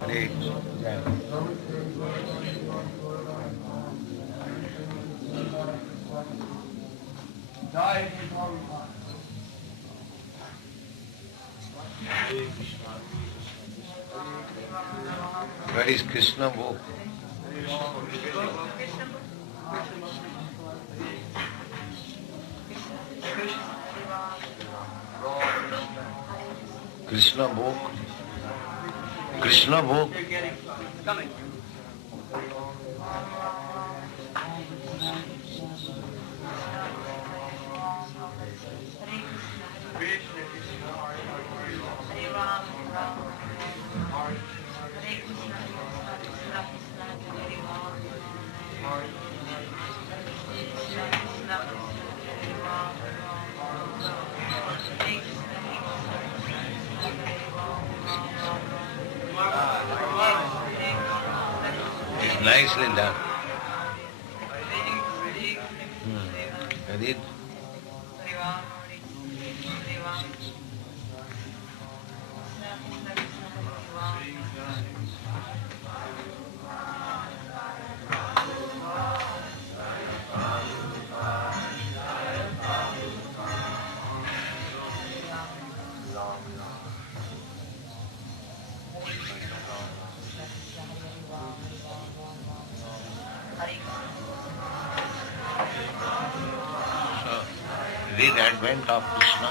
Hare Where is Kṛṣṇa book? Kṛṣṇa book? Kṛṣṇa book? Coming. It's nicely done. Ready? Read Advent of Kṛṣṇa.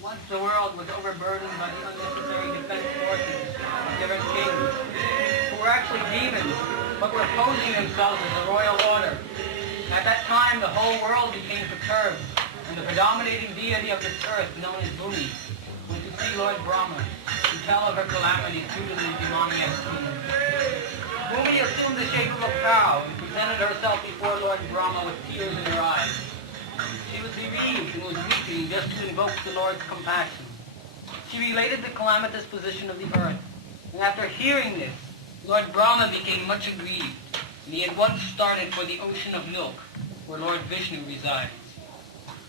Once the world was overburdened by the unnecessary defense forces of different kings, who were actually demons, but were posing themselves as the royal order. At that time, the whole world became perturbed, and the predominating deity of this earth, known as Bhumi, went to see Lord Brahma to tell of her calamities due to the demoniac queen. Bhumi assumed the shape of a cow and presented herself before Lord Brahma with tears in her eyes. She was bereaved and was weeping just to invoke the Lord's compassion. She related the calamitous position of the earth, and after hearing this, Lord Brahma became much aggrieved, and he at once started for the ocean of milk, where Lord Vishnu resides.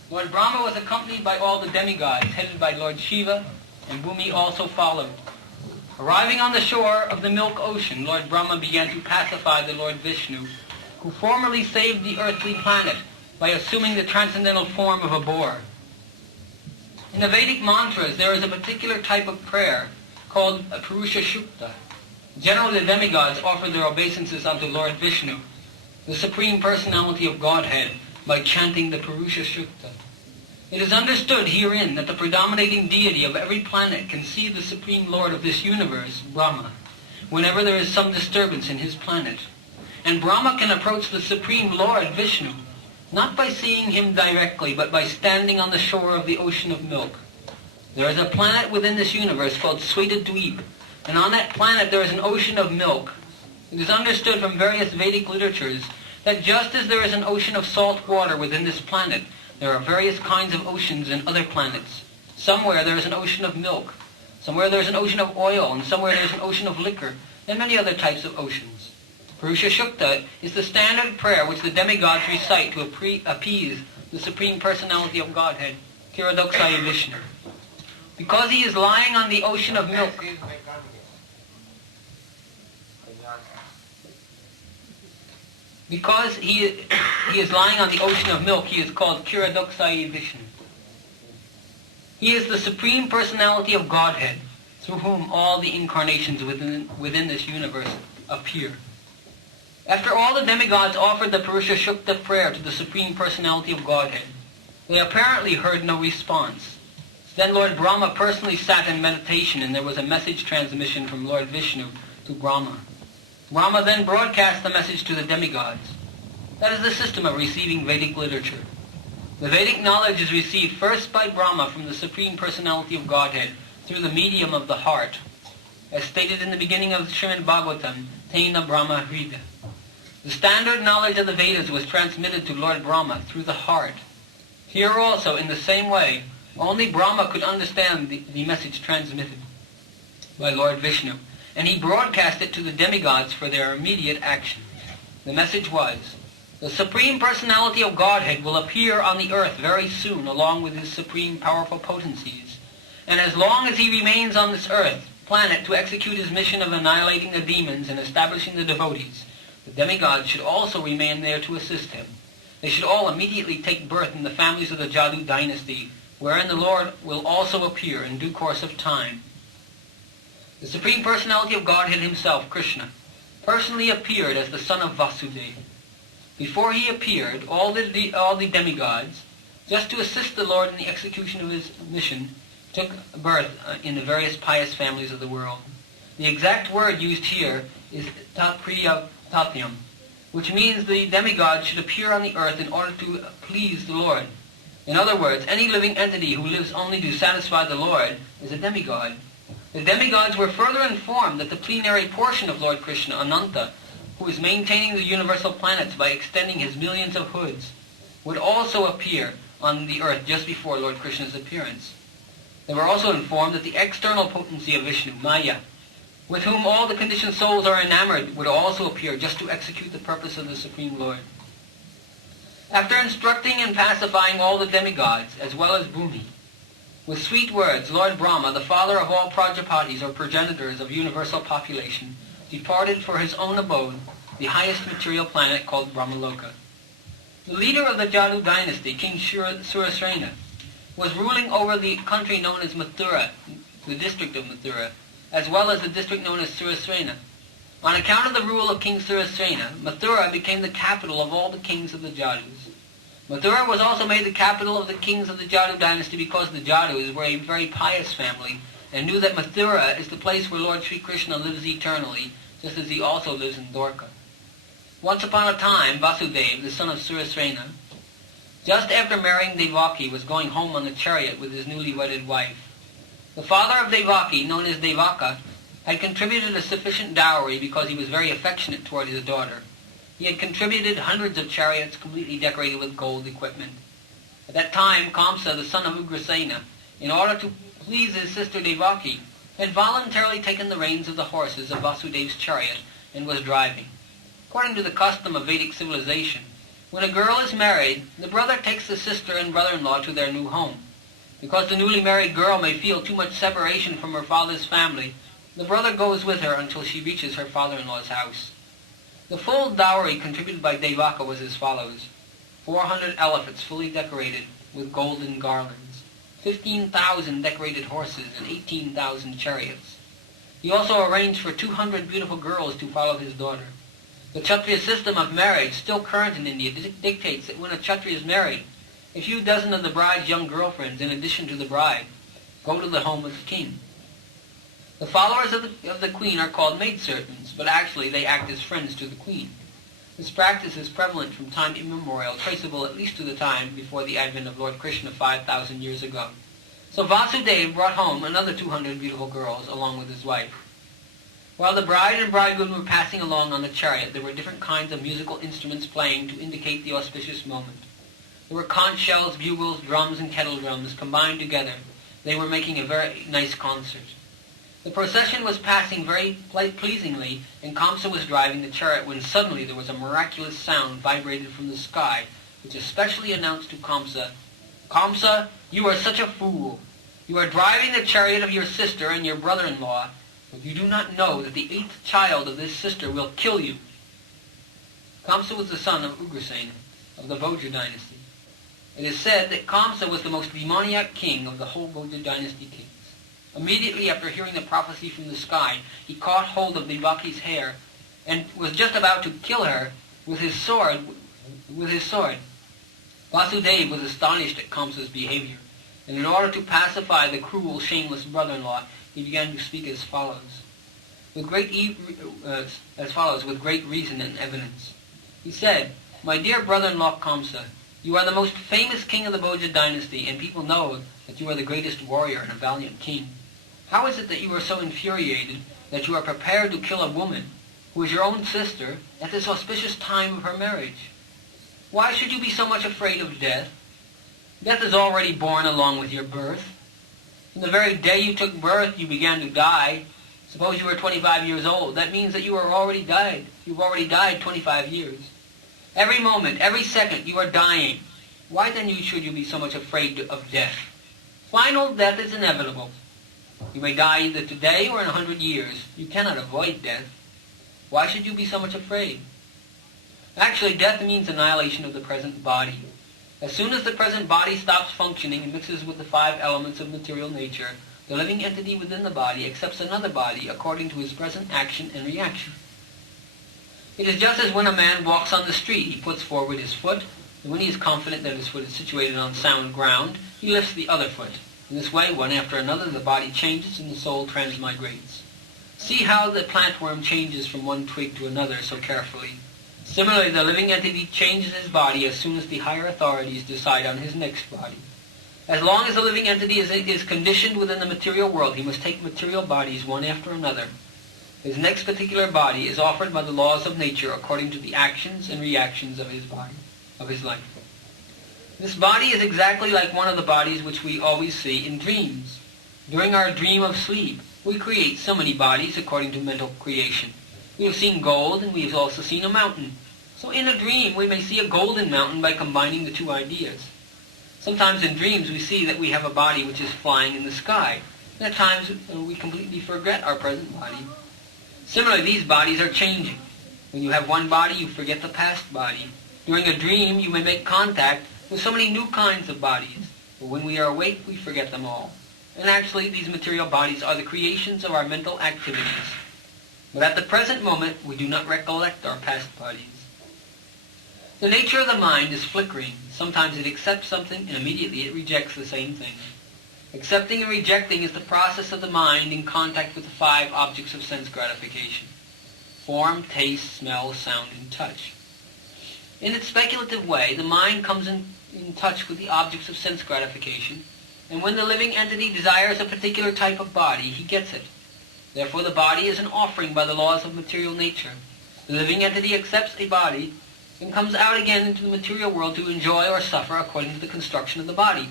Lord Brahma was accompanied by all the demigods, headed by Lord Shiva, and Bhumi also followed. Arriving on the shore of the milk ocean, Lord Brahma began to pacify the Lord Vishnu, who formerly saved the earthly planet by assuming the transcendental form of a boar. In the Vedic mantras, there is a particular type of prayer called a Purusha Shukta. Generally, the demigods offer their obeisances unto Lord Vishnu, the Supreme Personality of Godhead, by chanting the Purusha Shukta. It is understood herein that the predominating deity of every planet can see the Supreme Lord of this universe, Brahma, whenever there is some disturbance in his planet. And Brahma can approach the Supreme Lord, Vishnu, not by seeing him directly, but by standing on the shore of the ocean of milk. There is a planet within this universe called Sweta-dweep, and on that planet there is an ocean of milk. It is understood from various Vedic literatures that just as there is an ocean of salt water within this planet, there are various kinds of oceans in other planets. Somewhere there is an ocean of milk, somewhere there is an ocean of oil, and somewhere there is an ocean of liquor, and many other types of oceans. Purusha Shukta is the standard prayer which the demigods recite to appease the Supreme Personality of Godhead, Kṛṣṇa Vishnu. Because he is lying on the ocean of milk, because he is lying on the ocean of milk, he is called Kṛṣṇa Vishnu. He is the Supreme Personality of Godhead, through whom all the incarnations within this universe appear. After all the demigods offered the Purusha Shukta prayer to the Supreme Personality of Godhead, they apparently heard no response. Then Lord Brahma personally sat in meditation, and there was a message transmission from Lord Vishnu to Brahma. Brahma then broadcast the message to the demigods. That is the system of receiving Vedic literature. The Vedic knowledge is received first by Brahma from the Supreme Personality of Godhead through the medium of the heart. As stated in the beginning of Srimad Bhagavatam, Tena Brahma Hrida. The standard knowledge of the Vedas was transmitted to Lord Brahma through the heart. Here also, in the same way, only Brahma could understand the message transmitted by Lord Vishnu, and he broadcast it to the demigods for their immediate action. The message was, The Supreme Personality of Godhead will appear on the earth very soon along with his supreme powerful potencies. And as long as he remains on this earth planet to execute his mission of annihilating the demons and establishing the devotees, the demigods should also remain there to assist him. They should all immediately take birth in the families of the Jadu dynasty, wherein the Lord will also appear in due course of time. The Supreme Personality of Godhead himself, Kṛṣṇa, personally appeared as the son of Vasudeva. Before he appeared, all the demigods, just to assist the Lord in the execution of his mission, took birth in the various pious families of the world. The exact word used here is tatyam, which means the demigods should appear on the earth in order to please the Lord. In other words, any living entity who lives only to satisfy the Lord is a demigod. The demigods were further informed that the plenary portion of Lord Kṛṣṇa, Ananta, who is maintaining the universal planets by extending his millions of hoods, would also appear on the earth just before Lord Kṛṣṇa's appearance. They were also informed that the external potency of Vishnu, Maya, with whom all the conditioned souls are enamored, would also appear just to execute the purpose of the Supreme Lord. After instructing and pacifying all the demigods, as well as Bhumi, with sweet words, Lord Brahma, the father of all Prajapatis or progenitors of universal population, departed for his own abode, the highest material planet called Brahmaloka. The leader of the Jadu dynasty, King Surasrena, was ruling over the country known as Mathura, the district of Mathura, as well as the district known as Surasrena. On account of the rule of King Surasrena, Mathura became the capital of all the kings of the Jadus. Mathura was also made the capital of the kings of the Jadu dynasty because the Jadus were a very pious family and knew that Mathura is the place where Lord Sri Kṛṣṇa lives eternally, just as he also lives in Dwarka. Once upon a time, Vasudeva, the son of Surasrena, just after marrying Devaki, was going home on the chariot with his newly wedded wife. The father of Devaki, known as Devaka, had contributed a sufficient dowry because he was very affectionate toward his daughter. He had contributed hundreds of chariots completely decorated with gold equipment. At that time, Kamsa, the son of Ugrasena, in order to please his sister Devaki, had voluntarily taken the reins of the horses of Vasudeva's chariot and was driving. According to the custom of Vedic civilization, when a girl is married, the brother takes the sister and brother-in-law to their new home. Because the newly married girl may feel too much separation from her father's family, the brother goes with her until she reaches her father-in-law's house. The full dowry contributed by Devaka was as follows: 400 elephants fully decorated with golden garlands, 15,000 decorated horses, and 18,000 chariots. He also arranged for 200 beautiful girls to follow his daughter. The Kshatriya system of marriage, still current in India, dictates that when a Kshatriya is married, a few dozen of the bride's young girlfriends, in addition to the bride, go to the home of the king. The followers of the queen are called maidservants, but actually they act as friends to the queen. This practice is prevalent from time immemorial, traceable at least to the time before the advent of Lord Kṛṣṇa 5,000 years ago. So Vasudeva brought home another 200 beautiful girls along with his wife. While the bride and bridegroom were passing along on the chariot, there were different kinds of musical instruments playing to indicate the auspicious moment. There were conch shells, bugles, drums, and kettle drums combined together. They were making a very nice concert. The procession was passing very pleasingly, and Kamsa was driving the chariot when suddenly there was a miraculous sound vibrated from the sky, which especially announced to Kamsa, "Kamsa, you are such a fool. You are driving the chariot of your sister and your brother-in-law, but you do not know that the 8th child of this sister will kill you." Kamsa was the son of Ugrasena, of the Bhoja dynasty. It is said that Kamsa was the most demoniac king of the whole Bhoja dynasty kings. Immediately after hearing the prophecy from the sky, he caught hold of Devaki's hair and was just about to kill her with his sword. Vasudeva was astonished at Kamsa's behavior, and in order to pacify the cruel, shameless brother-in-law, he began to speak as follows, with great reason and evidence. He said, "My dear brother-in-law Kamsa, you are the most famous king of the Bhoja dynasty, and people know that you are the greatest warrior and a valiant king. How is it that you are so infuriated that you are prepared to kill a woman who is your own sister at this auspicious time of her marriage? Why should you be so much afraid of death? Death is already born along with your birth. From the very day you took birth, you began to die. Suppose you were 25 years old. That means that you are already died. You've already died 25 years. Every moment, every second, you are dying. Why then should you be so much afraid of death? Final death is inevitable. You may die either today or in 100 years. You cannot avoid death. Why should you be so much afraid? Actually, death means annihilation of the present body. As soon as the present body stops functioning and mixes with the 5 elements of material nature, the living entity within the body accepts another body according to his present action and reaction. It is just as when a man walks on the street, he puts forward his foot, and when he is confident that his foot is situated on sound ground, he lifts the other foot. In this way, one after another, the body changes and the soul transmigrates. See how the plantworm changes from one twig to another so carefully. Similarly, the living entity changes his body as soon as the higher authorities decide on his next body. As long as the living entity is conditioned within the material world, he must take material bodies one after another. His next particular body is offered by the laws of nature according to the actions and reactions of his body, of his life. This body is exactly like one of the bodies which we always see in dreams. During our dream of sleep, we create so many bodies according to mental creation. We have seen gold and we have also seen a mountain. So in a dream we may see a golden mountain by combining the 2 ideas. Sometimes in dreams we see that we have a body which is flying in the sky. And at times we completely forget our present body. Similarly, these bodies are changing. When you have one body, you forget the past body. During a dream, you may make contact with so many new kinds of bodies. But when we are awake, we forget them all. And actually, these material bodies are the creations of our mental activities. But at the present moment, we do not recollect our past bodies. The nature of the mind is flickering. Sometimes it accepts something and immediately it rejects the same thing. Accepting and rejecting is the process of the mind in contact with the 5 objects of sense gratification: form, taste, smell, sound, and touch. In its speculative way, the mind comes in touch with the objects of sense gratification, and when the living entity desires a particular type of body, he gets it. Therefore, the body is an offering by the laws of material nature. The living entity accepts a body and comes out again into the material world to enjoy or suffer according to the construction of the body.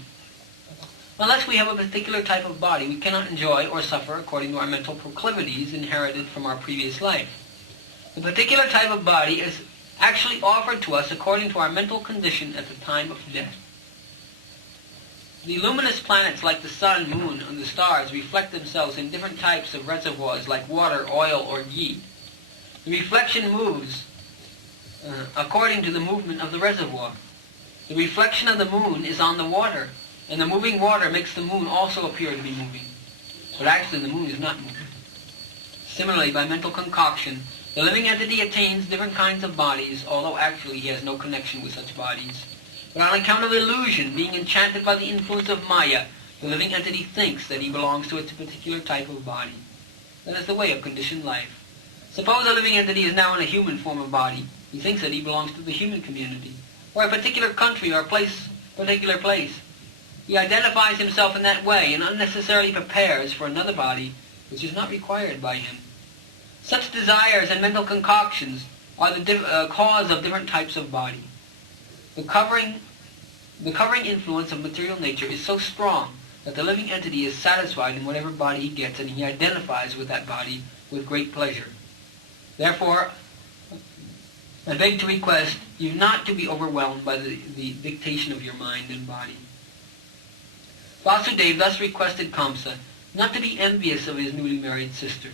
Unless we have a particular type of body, we cannot enjoy or suffer according to our mental proclivities inherited from our previous life. The particular type of body is actually offered to us according to our mental condition at the time of death. The luminous planets like the sun, moon, and the stars reflect themselves in different types of reservoirs like water, oil, or ghee. The reflection moves according to the movement of the reservoir. The reflection of the moon is on the water, and the moving water makes the moon also appear to be moving. But actually the moon is not moving. Similarly, by mental concoction, the living entity attains different kinds of bodies, although actually he has no connection with such bodies. But on account of illusion, being enchanted by the influence of Maya, the living entity thinks that he belongs to a particular type of body. That is the way of conditioned life. Suppose a living entity is now in a human form of body. He thinks that he belongs to the human community, or a particular country or particular place. He identifies himself in that way and unnecessarily prepares for another body which is not required by him. Such desires and mental concoctions are the cause of different types of body. The covering influence of material nature is so strong that the living entity is satisfied in whatever body he gets, and he identifies with that body with great pleasure. Therefore, I beg to request you not to be overwhelmed by the dictation of your mind and body. Vasudeva thus requested Kṛṣṇa not to be envious of his newly married sister.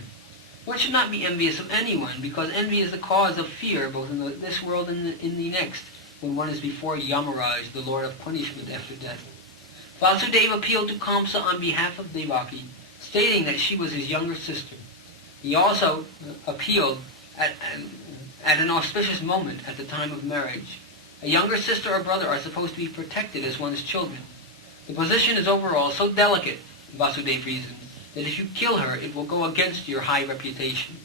One should not be envious of anyone, because envy is the cause of fear both in this world and in the next, when one is before Yamaraj, the Lord of punishment after death. Vasudeva appealed to Kṛṣṇa on behalf of Devaki, stating that she was his younger sister. He also appealed at an auspicious moment at the time of marriage. A younger sister or brother are supposed to be protected as one's children. The position is overall so delicate, Vasudeva reasons, that if you kill her, it will go against your high reputation.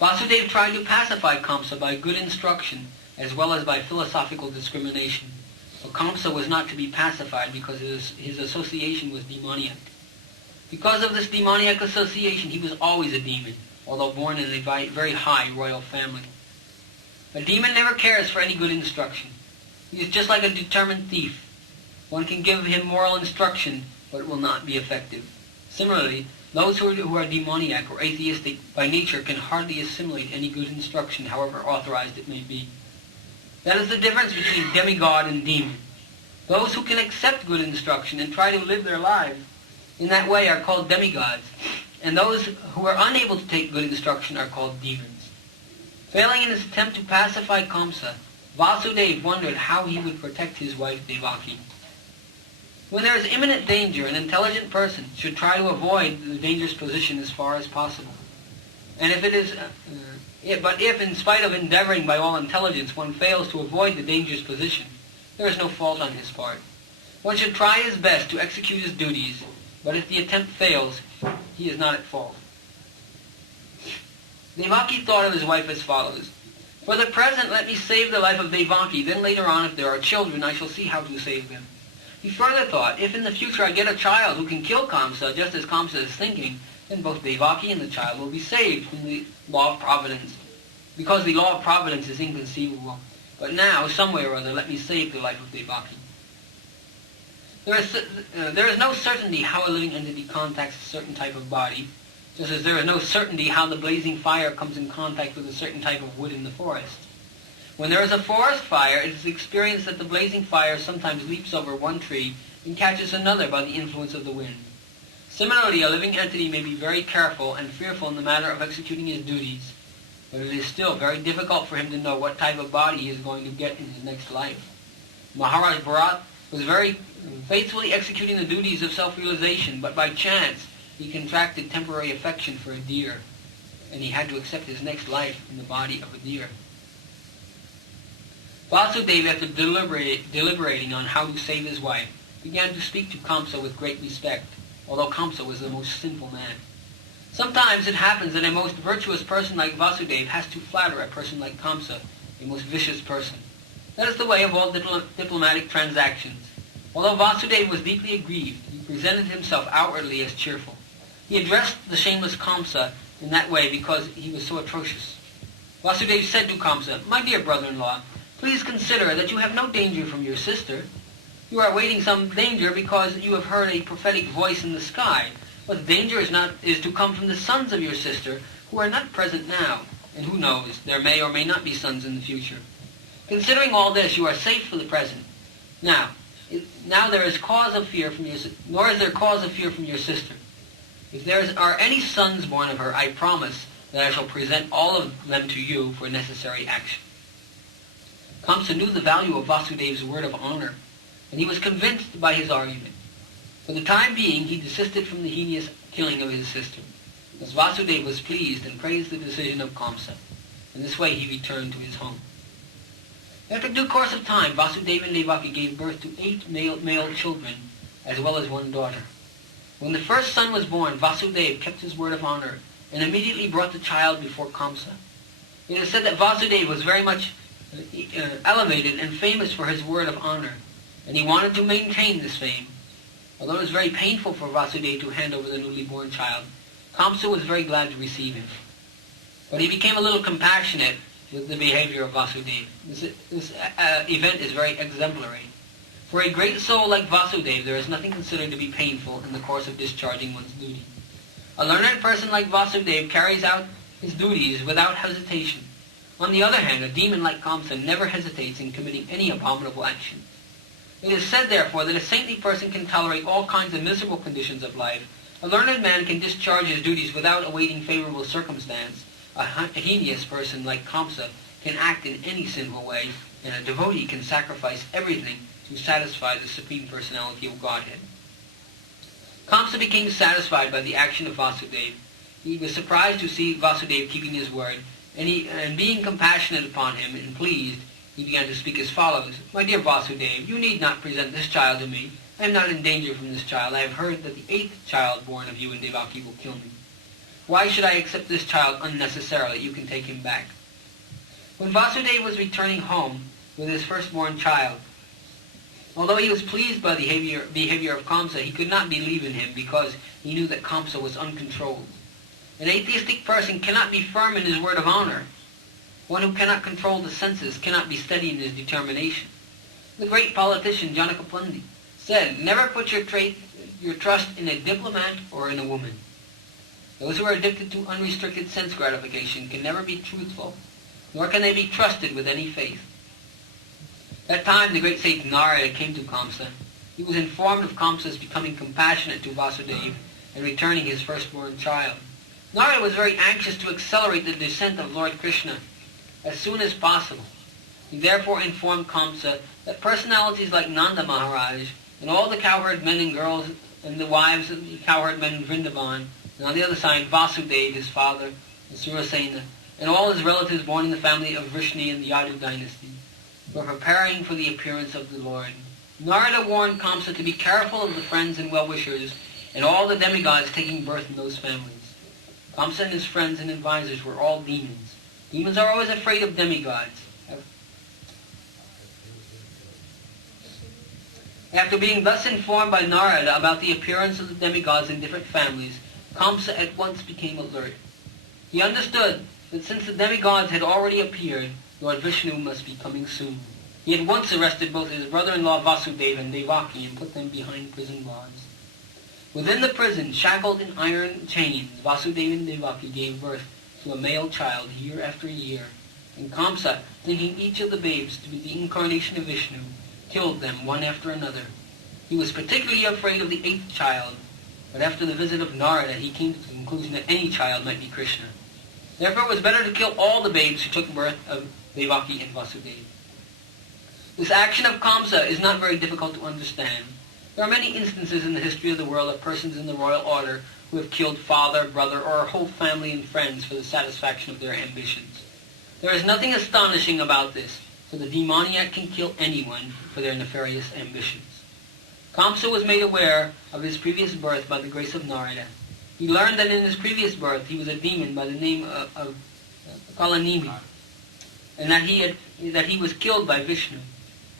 Vasudeva tried to pacify Kṛṣṇa by good instruction, as well as by philosophical discrimination. But Kṛṣṇa was not to be pacified because his association was demoniac. Because of this demoniac association, he was always a demon, although born in a very high royal family. A demon never cares for any good instruction. He is just like a determined thief. One can give him moral instruction, but it will not be effective. Similarly, those who are demoniac or atheistic by nature can hardly assimilate any good instruction, however authorized it may be. That is the difference between demigod and demon. Those who can accept good instruction and try to live their lives in that way are called demigods, and those who are unable to take good instruction are called demons. Failing in his attempt to pacify Kṛṣṇa, Vasudeva wondered how he would protect his wife Devaki. When there is imminent danger, an intelligent person should try to avoid the dangerous position as far as possible. And if in spite of endeavoring by all intelligence one fails to avoid the dangerous position, there is no fault on his part. One should try his best to execute his duties, but if the attempt fails, he is not at fault. Devaki thought of his wife as follows: "For the present, let me save the life of Devaki, then later on, if there are children, I shall see how to save them." He further thought, if in the future I get a child who can kill Kṛṣṇa, just as Kṛṣṇa is thinking, then both Devaki and the child will be saved from the law of providence, because the law of providence is inconceivable. But now, some way or other, let me save the life of Devaki. There is no certainty how a living entity contacts a certain type of body, just as there is no certainty how the blazing fire comes in contact with a certain type of wood in the forest. When there is a forest fire, it is experienced that the blazing fire sometimes leaps over one tree and catches another by the influence of the wind. Similarly, a living entity may be very careful and fearful in the matter of executing his duties, but it is still very difficult for him to know what type of body he is going to get in his next life. Maharaj Bharat was very faithfully executing the duties of self-realization, but by chance he contracted temporary affection for a deer, and he had to accept his next life in the body of a deer. Vasudeva, after deliberating on how to save his wife, began to speak to Kṛṣṇa with great respect, although Kṛṣṇa was the most sinful man. Sometimes it happens that a most virtuous person like Vasudeva has to flatter a person like Kṛṣṇa, a most vicious person. That is the way of all diplomatic transactions. Although Vasudeva was deeply aggrieved, he presented himself outwardly as cheerful. He addressed the shameless Kṛṣṇa in that way because he was so atrocious. Vasudeva said to Kṛṣṇa, "My dear brother-in-law, please consider that you have no danger from your sister. You are awaiting some danger because you have heard a prophetic voice in the sky. But the danger is to come from the sons of your sister, who are not present now, and who knows, there may or may not be sons in the future. Considering all this, you are safe for the present. Now there is cause of fear from nor is there cause of fear from your sister. If there are any sons born of her, I promise that I shall present all of them to you for necessary action." Kṛṣṇa knew the value of Vasudeva's word of honor, and he was convinced by his argument. For the time being, he desisted from the heinous killing of his sister. Thus Vasudeva was pleased and praised the decision of Kṛṣṇa. In this way he returned to his home. After due course of time, Vasudeva and Devaki gave birth to 8 male children, as well as 1 daughter. When the first son was born, Vasudeva kept his word of honor and immediately brought the child before Kṛṣṇa. It is said that Vasudeva was very much elevated and famous for his word of honor, and he wanted to maintain this fame. Although it was very painful for Vasudeva to hand over the newly born child, Kṛṣṇa was very glad to receive him. But he became a little compassionate with the behavior of Vasudeva. This event is very exemplary. For a great soul like Vasudeva, there is nothing considered to be painful in the course of discharging one's duty. A learned person like Vasudeva carries out his duties without hesitation. On the other hand, a demon like Kṛṣṇa never hesitates in committing any abominable action. It is said, therefore, that a saintly person can tolerate all kinds of miserable conditions of life. A learned man can discharge his duties without awaiting favorable circumstance. A heinous person like Kṛṣṇa can act in any sinful way, and a devotee can sacrifice everything to satisfy the Supreme Personality of Godhead. Kṛṣṇa became satisfied by the action of Vasudeva. He was surprised to see Vasudeva keeping his word, and being compassionate upon him and pleased, he began to speak as follows: "My dear Vasudeva, you need not present this child to me. I am not in danger from this child. I have heard that the 8th child born of you and Devaki will kill me. Why should I accept this child unnecessarily? You can take him back." When Vasudeva was returning home with his firstborn child, although he was pleased by the behavior of Kṛṣṇa, he could not believe in him because he knew that Kṛṣṇa was uncontrolled. An atheistic person cannot be firm in his word of honor. One who cannot control the senses cannot be steady in his determination. The great politician Janmāṣṭamī said, "Never put your trust in a diplomat or in a woman." Those who are addicted to unrestricted sense gratification can never be truthful, nor can they be trusted with any faith. That time the great sage Narada came to Kṛṣṇa. He was informed of Kṛṣṇa's becoming compassionate to Vasudeva and returning his firstborn child. Narada was very anxious to accelerate the descent of Lord Kṛṣṇa as soon as possible. He therefore informed Kṛṣṇa that personalities like Nanda Maharaj and all the cowherd men and girls and the wives of the cowherd men in Vrindavan, and on the other side Vasudeva, his father, and Surasena, and all his relatives born in the family of Vrishni and the Yadu dynasty, were preparing for the appearance of the Lord. Narada warned Kṛṣṇa to be careful of the friends and well-wishers and all the demigods taking birth in those families. Kṛṣṇa and his friends and advisors were all demons. Demons are always afraid of demigods. After being thus informed by Narada about the appearance of the demigods in different families, Kṛṣṇa at once became alert. He understood that since the demigods had already appeared, Lord Vishnu must be coming soon. He at once arrested both his brother-in-law Vasudeva and Devaki and put them behind prison bars. Within the prison, shackled in iron chains, Vasudeva and Devaki gave birth to a male child year after year, and Kṛṣṇa, thinking each of the babes to be the incarnation of Vishnu, killed them one after another. He was particularly afraid of the 8th child, but after the visit of Narada, he came to the conclusion that any child might be Kṛṣṇa. Therefore, it was better to kill all the babes who took birth of Devaki and Vasudeva. This action of Kṛṣṇa is not very difficult to understand. There are many instances in the history of the world of persons in the royal order who have killed father, brother, or a whole family and friends for the satisfaction of their ambitions. There is nothing astonishing about this, for the demoniac can kill anyone for their nefarious ambitions. Kṛṣṇa was made aware of his previous birth by the grace of Narada. He learned that in his previous birth he was a demon by the name of Kalanimi, and that he was killed by Vishnu.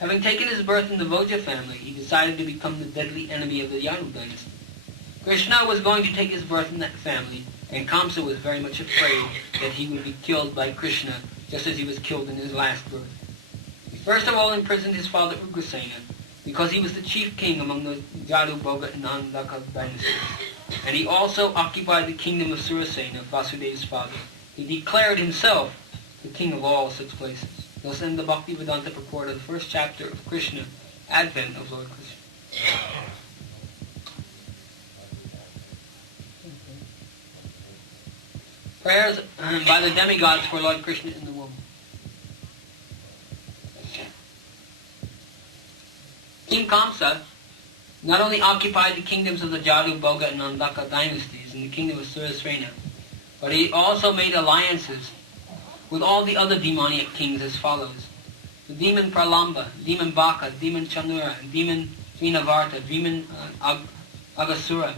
Having taken his birth in the Voja family, he decided to become the deadly enemy of the Yadu dynasty. Kṛṣṇa was going to take his birth in that family, and Kṛṣṇa was very much afraid that he would be killed by Kṛṣṇa, just as he was killed in his last birth. He first of all imprisoned his father Ugrasena, because he was the chief king among the Jadu, Bhoga, and Andaka dynasties. And he also occupied the kingdom of Surasena, Vasudeva's father. He declared himself the king of all such places. Thus in the Bhaktivedanta purport of the first chapter of Kṛṣṇa, Advent of Lord Kṛṣṇa. Prayers by the demigods for Lord Kṛṣṇa in the womb. King Kṛṣṇa not only occupied the kingdoms of the Jadu, Bhoga, and Andaka dynasties and the kingdom of Surasena, but he also made alliances with all the other demoniac kings as follows: the demon Pralamba, demon Baka, demon Chanura, demon Trinavarta, demon Agasura,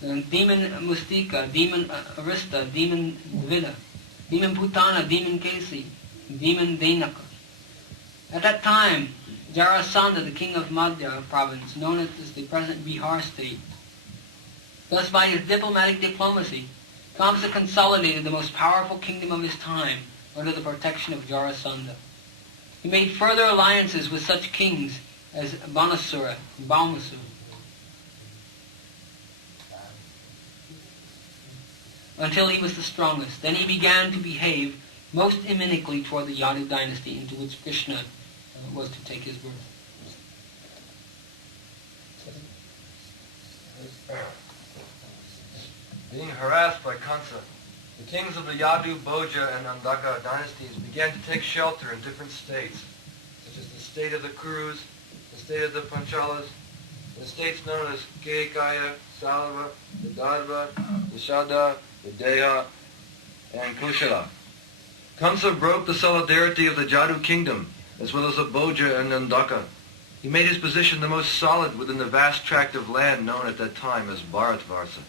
demon Mustika, demon Arista, demon Dvida, demon Putana, demon Kesi, demon Dainaka. At that time, Jarasandha, the king of Madhya province, known as the present Bihar state, thus by his diplomatic diplomacy, Kṛṣṇa consolidated the most powerful kingdom of his time under the protection of Jarasandha. He made further alliances with such kings as Banasura and Balmasura. Until he was the strongest. Then he began to behave most inimically toward the Yadu dynasty into which Kṛṣṇa was to take his birth. Being harassed by Kṛṣṇa, the kings of the Yadu, Bhoja, and Andaka dynasties began to take shelter in different states, such as the state of the Kurus, the state of the Panchalas, and the states known as Kekaya, Salva, Vidarbha, Yashada, Videha, and Kushala. Kṛṣṇa broke the solidarity of the Jadu kingdom, as well as the Bhoja and Andaka. He made his position the most solid within the vast tract of land known at that time as Bharatvarsha.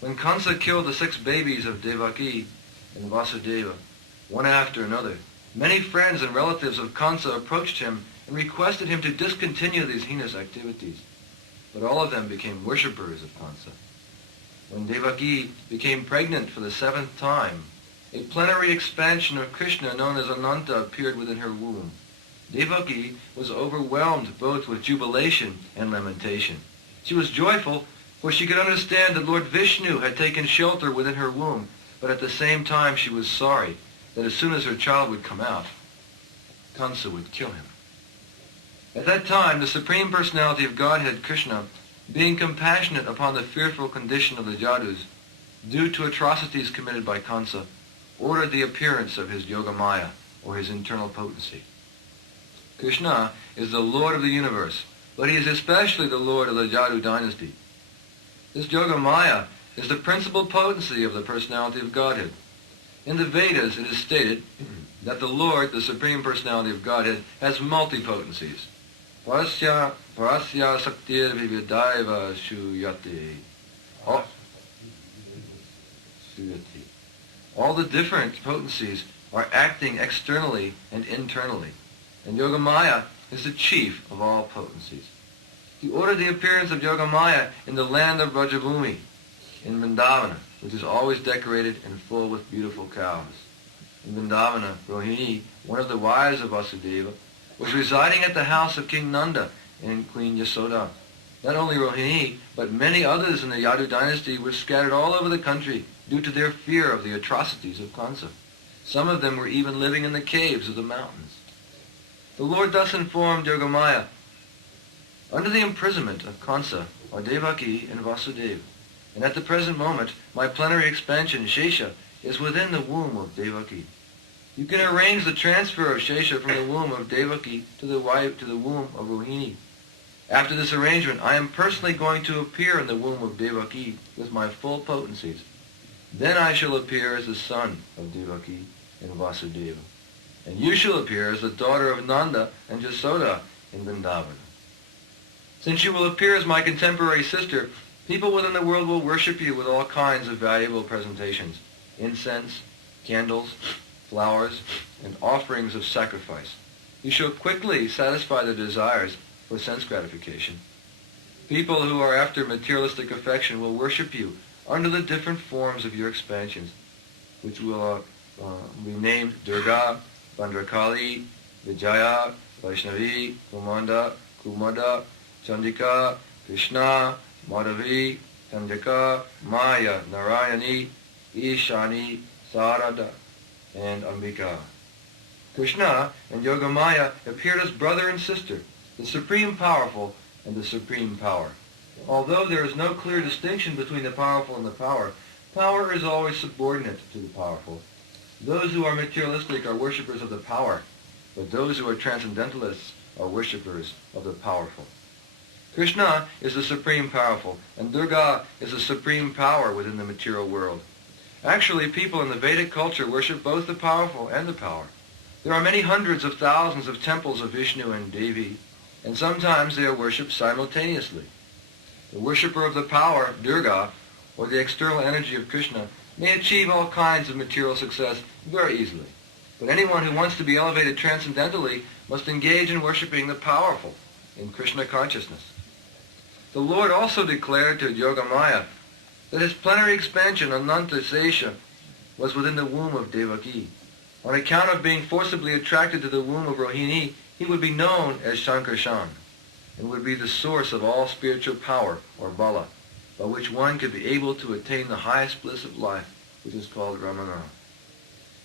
When Kṛṣṇa killed the 6 babies of Devaki and Vasudeva, one after another, many friends and relatives of Kṛṣṇa approached him and requested him to discontinue these heinous activities. But all of them became worshippers of Kṛṣṇa. When Devaki became pregnant for the 7th time, a plenary expansion of Kṛṣṇa known as Ananta appeared within her womb. Devaki was overwhelmed both with jubilation and lamentation. She was joyful, for she could understand that Lord Vishnu had taken shelter within her womb, but at the same time she was sorry that as soon as her child would come out, Kamsa would kill him. At that time, the Supreme Personality of Godhead, Kṛṣṇa, being compassionate upon the fearful condition of the Jadus, due to atrocities committed by Kamsa, ordered the appearance of his Yogamaya, or his internal potency. Kṛṣṇa is the Lord of the universe, but he is especially the Lord of the Jadu dynasty. This Yogamaya is the principal potency of the personality of Godhead. In the Vedas it is stated that the Lord, the Supreme Personality of Godhead, has multi-potencies. Parasya saktir vividaiva shuyate. All the different potencies are acting externally and internally, and Yogamaya is the chief of all potencies. He ordered the appearance of Yogamaya in the land of Vrajabhumi, in Vrindavana, which is always decorated and full with beautiful cows. In Vrindavana, Rohini, one of the wives of Vasudeva, was residing at the house of King Nanda and Queen Yasoda. Not only Rohini, but many others in the Yadu dynasty were scattered all over the country due to their fear of the atrocities of Kamsa. Some of them were even living in the caves of the mountains. The Lord thus informed Yogamaya, "Under the imprisonment of Kamsa are Devaki and Vasudeva, and at the present moment my plenary expansion, Shesha, is within the womb of Devaki. You can arrange the transfer of Shesha from the womb of Devaki to the womb of Rohini. After this arrangement, I am personally going to appear in the womb of Devaki with my full potencies. Then I shall appear as the son of Devaki and Vasudeva, and you shall appear as the daughter of Nanda and Yasoda in Vrindavana. Since you will appear as my contemporary sister, people within the world will worship you with all kinds of valuable presentations, incense, candles, flowers, and offerings of sacrifice. You shall quickly satisfy their desires for sense gratification. People who are after materialistic affection will worship you under the different forms of your expansions, which will be named Durga, Bandrakali, Vijaya, Vaishnavi, Kumanda, Chandika, Kṛṣṇa, Madhavi, Chandika, Maya, Narayani, Ishani, Sarada, and Ambika. Kṛṣṇa and Yogamaya appeared as brother and sister, the Supreme Powerful and the Supreme Power. Although there is no clear distinction between the powerful and the power, power is always subordinate to the powerful. Those who are materialistic are worshippers of the power, but those who are transcendentalists are worshippers of the powerful. Kṛṣṇa is the Supreme Powerful, and Durga is the Supreme Power within the material world. Actually, people in the Vedic culture worship both the powerful and the power. There are many hundreds of thousands of temples of Vishnu and Devi, and sometimes they are worshipped simultaneously. The worshipper of the power, Durga, or the external energy of Kṛṣṇa, may achieve all kinds of material success very easily. But anyone who wants to be elevated transcendentally must engage in worshipping the powerful in Kṛṣṇa consciousness. The Lord also declared to Yogamaya that his plenary expansion, Ananta Sesha, was within the womb of Devaki. On account of being forcibly attracted to the womb of Rohini, he would be known as Shankarshan, and would be the source of all spiritual power, or bala, by which one could be able to attain the highest bliss of life, which is called Ramana.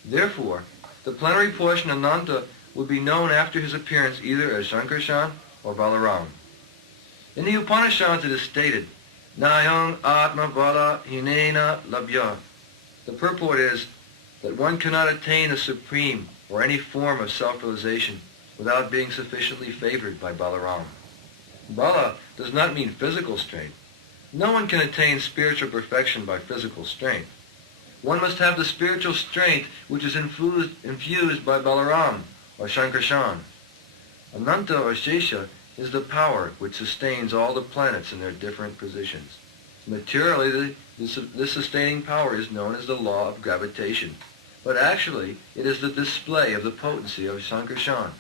Therefore, the plenary portion Ananta would be known after his appearance either as Shankarshan or Balaram. In the Upanishads it is stated, Nayang Atma Bala Hinena Labhya. The purport is that one cannot attain the supreme or any form of self-realization without being sufficiently favored by Balaram. Bala does not mean physical strength. No one can attain spiritual perfection by physical strength. One must have the spiritual strength which is infused by Balaram or Shankarshan. Ananta or Shesha is the power which sustains all the planets in their different positions. Materially, this sustaining power is known as the law of gravitation, but actually it is the display of the potency of Shankarshan.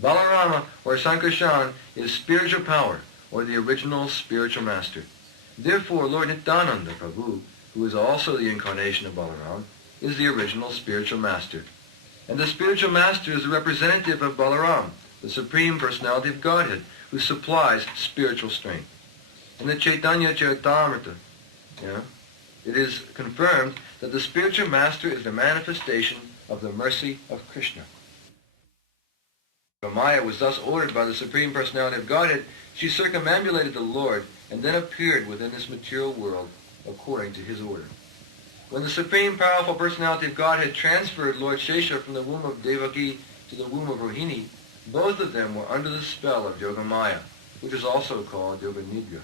Balarama or Shankarshan is spiritual power, or the original spiritual master. Therefore, Lord Nityananda Prabhu, who is also the incarnation of Balaram, is the original spiritual master. And the spiritual master is the representative of Balaram, the Supreme Personality of Godhead, who supplies spiritual strength. In the Chaitanya Charitamrita, it is confirmed that the spiritual master is the manifestation of the mercy of Kṛṣṇa. Maya was thus ordered by the Supreme Personality of Godhead, she circumambulated the Lord and then appeared within this material world according to his order. When the Supreme Powerful Personality of Godhead transferred Lord Shesha from the womb of Devaki to the womb of Rohini, both of them were under the spell of Yogamaya, which is also called Yoga Nidra.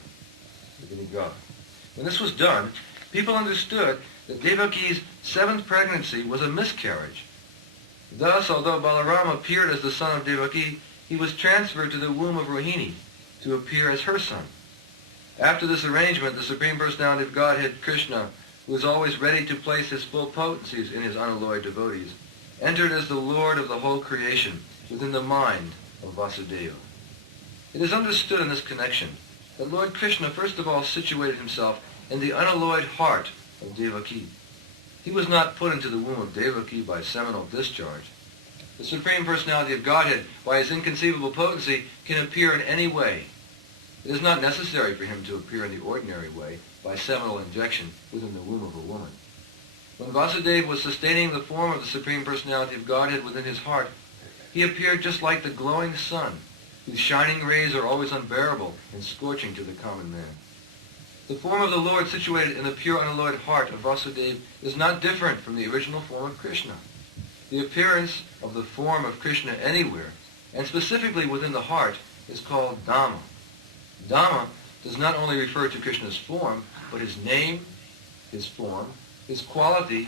When this was done, people understood that Devaki's seventh pregnancy was a miscarriage. Thus, although Balarama appeared as the son of Devaki, he was transferred to the womb of Rohini to appear as her son. After this arrangement, the Supreme Personality of Godhead, Kṛṣṇa, who was always ready to place his full potencies in his unalloyed devotees, entered as the Lord of the whole creation within the mind of Vasudeva. It is understood in this connection that Lord Kṛṣṇa first of all situated himself in the unalloyed heart of Devaki. He was not put into the womb of Devaki by seminal discharge. The Supreme Personality of Godhead, by his inconceivable potency, can appear in any way. It is not necessary for him to appear in the ordinary way, by seminal injection within the womb of a woman. When Vasudeva was sustaining the form of the Supreme Personality of Godhead within his heart, he appeared just like the glowing sun, whose shining rays are always unbearable and scorching to the common man. The form of the Lord situated in the pure unalloyed heart of Vasudeva is not different from the original form of Kṛṣṇa. The appearance of the form of Kṛṣṇa anywhere, and specifically within the heart, is called Dhamma. Dhamma does not only refer to Krishna's form, but his name, his form, his quality,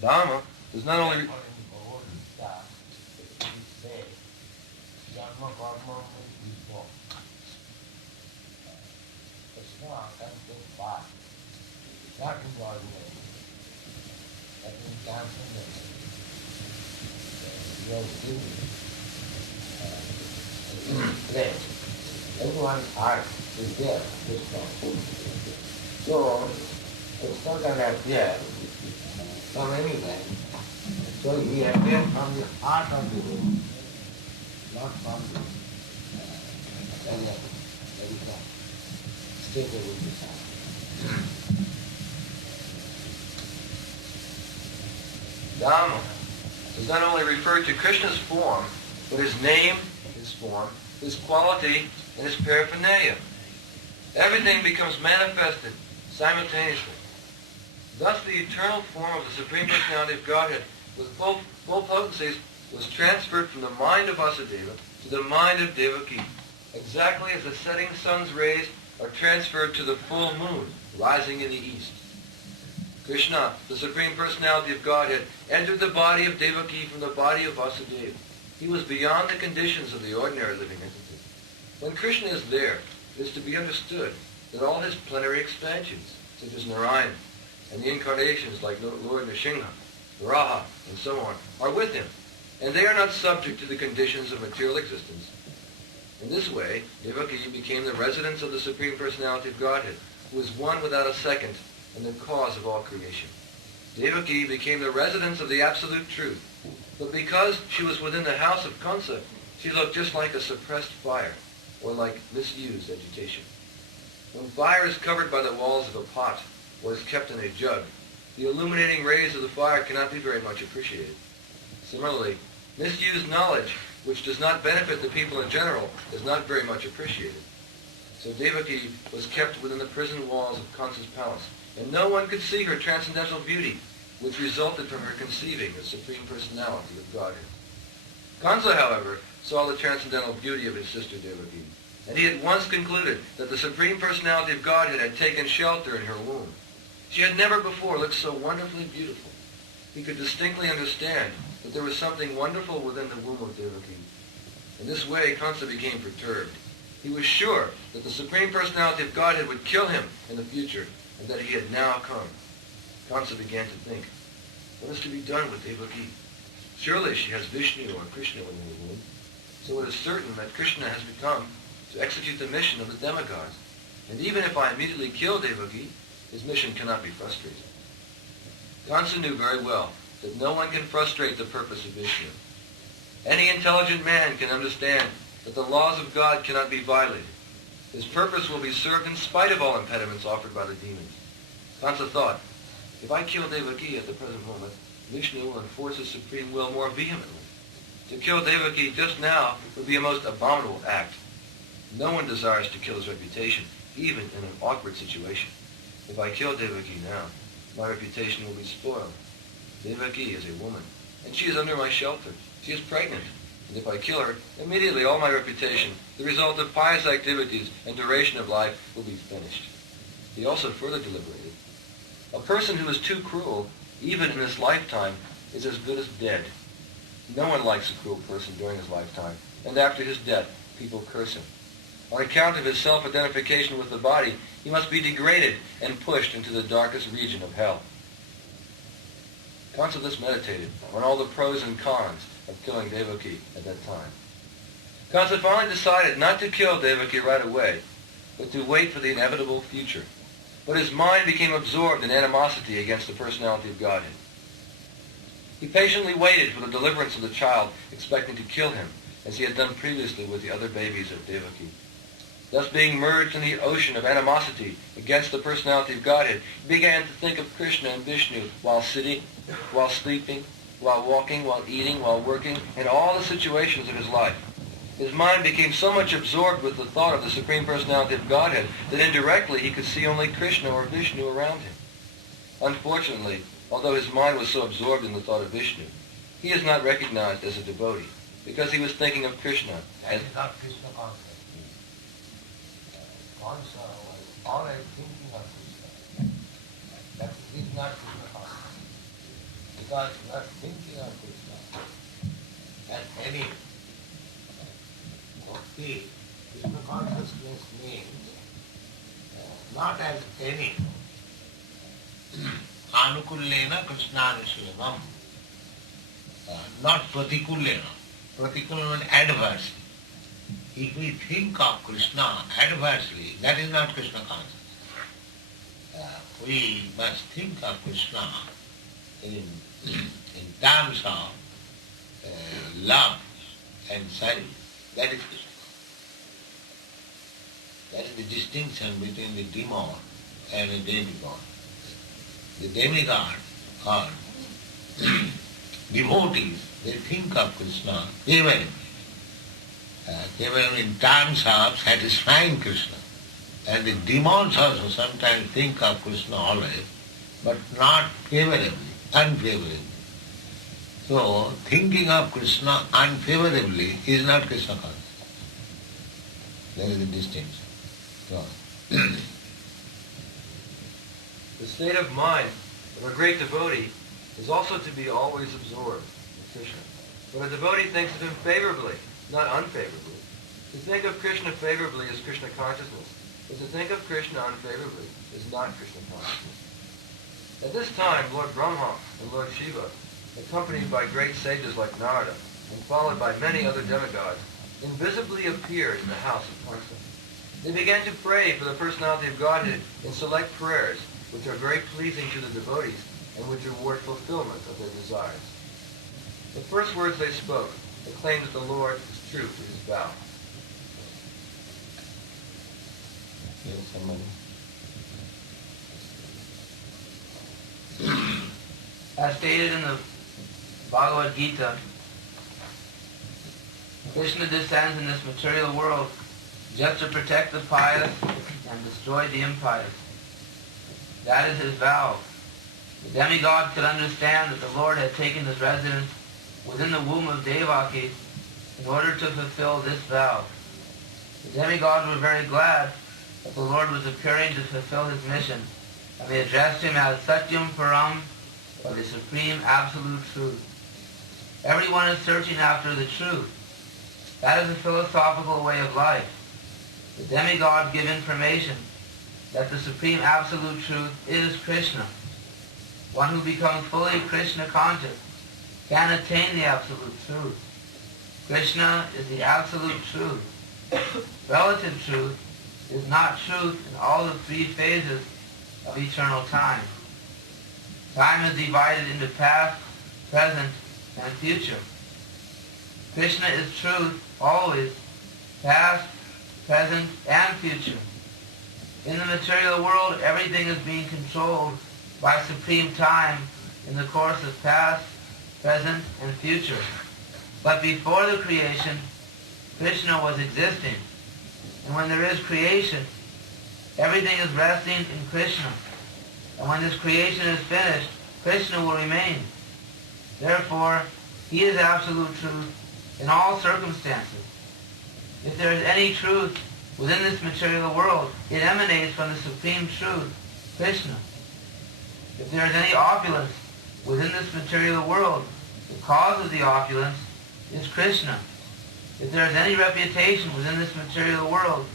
Dhamma does not only everyone's heart is there, Krishna. So it's not going to appear from anywhere. So he appeared from the heart of the womb, not from the state of the Dhamma does not only refer to Krishna's form, but his name, his form, his quality, and his paraphernalia. Everything becomes manifested simultaneously. Thus the eternal form of the Supreme Personality of Godhead with full potencies was transferred from the mind of Vasudeva to the mind of Devaki, exactly as the setting sun's rays are transferred to the full moon rising in the east. Kṛṣṇa, the Supreme Personality of Godhead, entered the body of Devaki from the body of Vasudeva. He was beyond the conditions of the ordinary living entity. When Kṛṣṇa is there, it is to be understood that all his plenary expansions, such as Narayana, and the incarnations like Lord Nrsimha, Varaha, and so on, are with him, and they are not subject to the conditions of material existence. In this way, Devaki became the residence of the Supreme Personality of Godhead, who is one without a second, and the cause of all creation. Devaki became the residence of the Absolute Truth, but because she was within the house of Kṛṣṇa, she looked just like a suppressed fire, or like misused vegetation. When fire is covered by the walls of a pot, or is kept in a jug, the illuminating rays of the fire cannot be very much appreciated. Similarly, misused knowledge, which does not benefit the people in general, is not very much appreciated. So Devaki was kept within the prison walls of Kṛṣṇa's palace, and no one could see her transcendental beauty, which resulted from her conceiving the Supreme Personality of Godhead. Kṛṣṇa, however, saw the transcendental beauty of his sister Devaki, and he at once concluded that the Supreme Personality of Godhead had taken shelter in her womb. She had never before looked so wonderfully beautiful. He could distinctly understand that there was something wonderful within the womb of Devaki. In this way, Kṛṣṇa became perturbed. He was sure that the Supreme Personality of Godhead would kill him in the future, and that he had now come. Kṛṣṇa began to think, what is to be done with Devaki? Surely she has Vishnu or Kṛṣṇa within the womb, so it is certain that Kṛṣṇa has become to execute the mission of the demigods. And even if I immediately kill Devaki, his mission cannot be frustrated. Kṛṣṇa knew very well that no one can frustrate the purpose of Vishnu. Any intelligent man can understand that the laws of God cannot be violated. His purpose will be served in spite of all impediments offered by the demons. Kamsa thought, if I kill Devaki at the present moment, Vishnu will enforce his supreme will more vehemently. To kill Devaki just now would be a most abominable act. No one desires to kill his reputation, even in an awkward situation. If I kill Devaki now, my reputation will be spoiled. Devaki is a woman, and she is under my shelter. She is pregnant, and if I kill her, immediately all my reputation, the result of pious activities and duration of life, will be finished. He also further deliberated. A person who is too cruel, even in his lifetime, is as good as dead. No one likes a cruel person during his lifetime, and after his death, people curse him. On account of his self-identification with the body, he must be degraded and pushed into the darkest region of hell. Kamsa thus meditated on all the pros and cons of killing Devaki at that time. Kamsa finally decided not to kill Devaki right away, but to wait for the inevitable future. But his mind became absorbed in animosity against the personality of Godhead. He patiently waited for the deliverance of the child, expecting to kill him, as he had done previously with the other babies of Devaki. Thus being merged in the ocean of animosity against the personality of Godhead, he began to think of Kṛṣṇa and Vishnu while sitting, while sleeping, while walking, while eating, while working, in all the situations of his life. His mind became so much absorbed with the thought of the Supreme Personality of Godhead that indirectly he could see only Kṛṣṇa or Vishnu around him. Unfortunately, although his mind was so absorbed in the thought of Vishnu, he is not recognized as a devotee, because he was thinking of Kṛṣṇa as... That is not Krishna consciousness. Kamsa was always thinking of Krishna. That is not Krishna consciousness. Because you are thinking of Krishna as any. Okay, Krishna consciousness means not as any. Anukullena Krishnanushyanam. Not Pratikullena. Pratikullena means adversely. If we think of Krishna adversely, that is not Krishna consciousness. We must think of Krishna in terms of love and service. That is Krishna. That is the distinction between the demon and the demigod. The demigod or devotees, they think of Krishna even in terms of satisfying Krishna. And the demons also sometimes think of Krishna always, but not favorably, unfavorably. So, thinking of Krishna unfavorably is not Krishna consciousness. There is a distinction. So, The state of mind of a great devotee is also to be always absorbed in Krishna. When a devotee thinks of him favorably, not unfavorably, to think of Krishna favorably is Krishna consciousness, but to think of Krishna unfavorably is not Krishna consciousness. At this time, Lord Brahma and Lord Shiva, accompanied by great sages like Narada, and followed by many other demigods, invisibly appeared in the house of Kṛṣṇa. They began to pray for the personality of Godhead in select prayers, which are very pleasing to the devotees and which reward fulfillment of their desires. The first words they spoke proclaimed that the Lord is true to his vow. yes, somebody. As stated in the Bhagavad Gita, Krishna descends in this material world just to protect the pious and destroy the impious. That is his vow. The demigod could understand that the Lord had taken his residence within the womb of Devaki in order to fulfill this vow. The demigods were very glad that the Lord was appearing to fulfill his mission, and they addressed him as Satyam Param, or the Supreme Absolute Truth. Everyone is searching after the truth. That is a philosophical way of life. The demigods give information that the Supreme Absolute Truth is Krishna. One who becomes fully Krishna conscious can attain the Absolute Truth. Krishna is the Absolute Truth. Relative truth is not truth in all the three phases of eternal time. Time is divided into past, present, and future. Krishna is truth always past, present, and future. In the material world, everything is being controlled by supreme time in the course of past, present, and future. But before the creation, Kṛṣṇa was existing. And when there is creation, everything is resting in Kṛṣṇa. And when this creation is finished, Kṛṣṇa will remain. Therefore, he is absolute truth in all circumstances. If there is any truth within this material world, it emanates from the supreme truth, Kṛṣṇa. If there is any opulence within this material world, the cause of the opulence is Kṛṣṇa. If there is any reputation within this material world,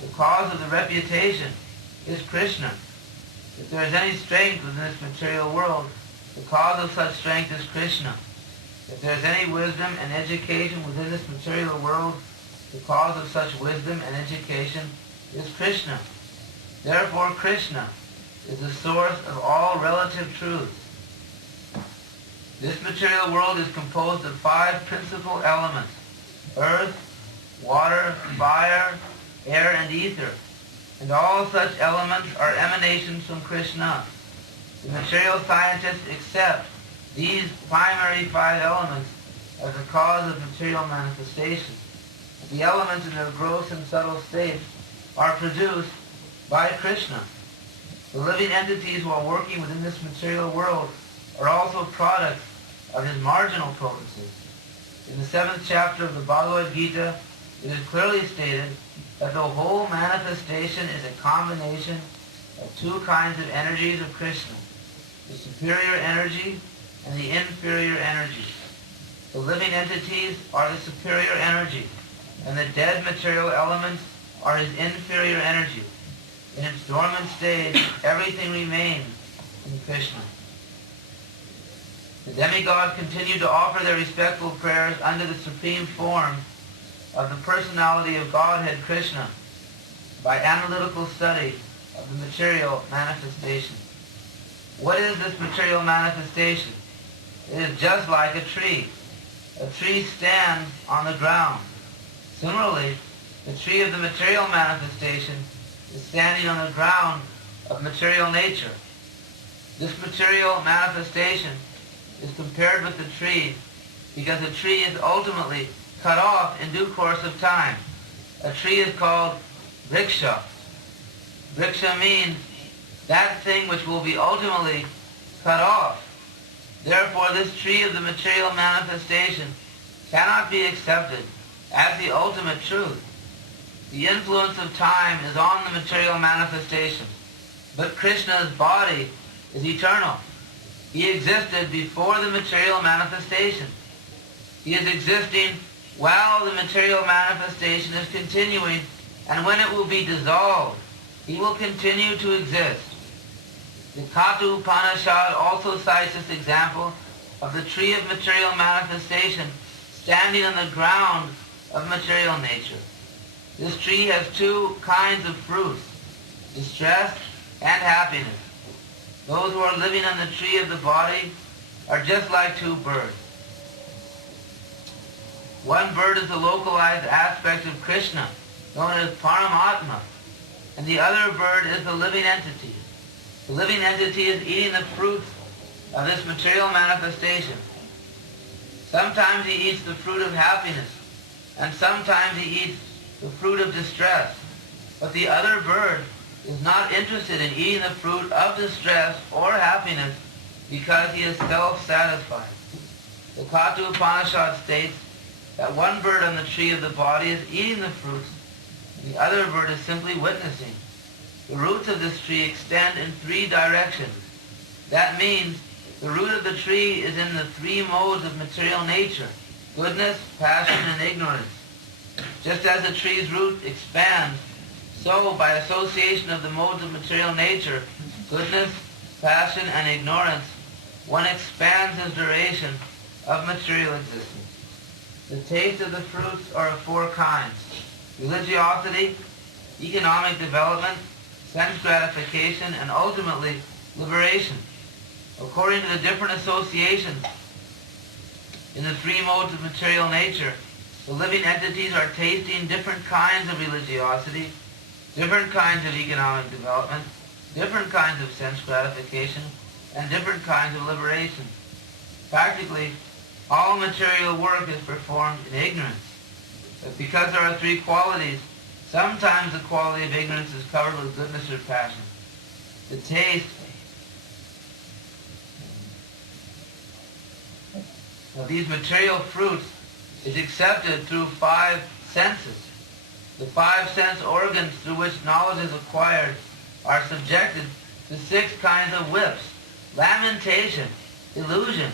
the cause of the reputation is Kṛṣṇa. If there is any strength within this material world, the cause of such strength is Kṛṣṇa. If there is any wisdom and education within this material world, the cause of such wisdom and education is Kṛṣṇa. Therefore, Kṛṣṇa is the source of all relative truths. This material world is composed of 5 principal elements: earth, water, fire, air, and ether. And all such elements are emanations from Kṛṣṇa. The material scientists accept these primary 5 elements as the cause of material manifestation. The elements in their gross and subtle states are produced by Kṛṣṇa. The living entities while working within this material world are also products of his marginal potencies. In the 7th chapter of the Bhagavad Gita, it is clearly stated that the whole manifestation is a combination of 2 kinds of energies of Kṛṣṇa, the superior energy and the inferior energy. The living entities are the superior energy, and the dead material elements are his inferior energy. In its dormant stage, everything remains in Kṛṣṇa. The demigods continue to offer their respectful prayers under the supreme form of the personality of Godhead Kṛṣṇa by analytical study of the material manifestation. What is this material manifestation? It is just like a tree. A tree stands on the ground. Similarly, the tree of the material manifestation is standing on the ground of material nature. This material manifestation is compared with the tree because the tree is ultimately cut off in due course of time. A tree is called vriksha. Vriksha means that thing which will be ultimately cut off. Therefore, this tree of the material manifestation cannot be accepted as the ultimate truth. The influence of time is on the material manifestation, but Kṛṣṇa's body is eternal. He existed before the material manifestation. He is existing while the material manifestation is continuing, and when it will be dissolved, he will continue to exist. The Katha Upanishad also cites this example of the tree of material manifestation standing on the ground of material nature. This tree has 2 kinds of fruits, distress and happiness. Those who are living on the tree of the body are just like 2 birds. One bird is the localized aspect of Kṛṣṇa, known as Paramatma, and the other bird is the living entity. The living entity is eating the fruits of this material manifestation. Sometimes he eats the fruit of happiness, and sometimes he eats the fruit of distress. But the other bird is not interested in eating the fruit of distress or happiness because he is self-satisfied. The Katha Upanishad states that one bird on the tree of the body is eating the fruits, and the other bird is simply witnessing. The roots of this tree extend in 3 directions. That means the root of the tree is in the 3 modes of material nature: goodness, passion, and ignorance. Just as the tree's root expands, so by association of the modes of material nature, goodness, passion, and ignorance, one expands his duration of material existence. The taste of the fruits are of 4 kinds: religiosity, economic development, sense gratification, and ultimately liberation. According to the different associations in the 3 modes of material nature, The living entities are tasting different kinds of religiosity, different kinds of economic development, different kinds of sense gratification, and different kinds of liberation. Practically, all material work is performed in ignorance. But because there are three qualities, sometimes the quality of ignorance is covered with goodness or passion. The taste of these material fruits is accepted through five senses. The five sense organs through which knowledge is acquired are subjected to six kinds of whips: lamentation, illusion,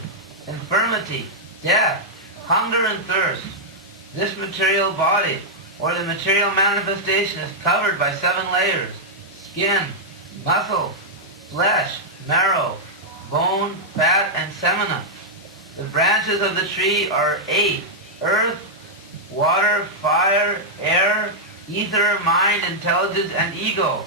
infirmity, death, hunger, and thirst. This material body, or the material manifestation, is covered by 7 layers: skin, muscle, flesh, marrow, bone, fat, and semina. The branches of the tree are 8: earth, water, fire, air, ether, mind, intelligence, and ego.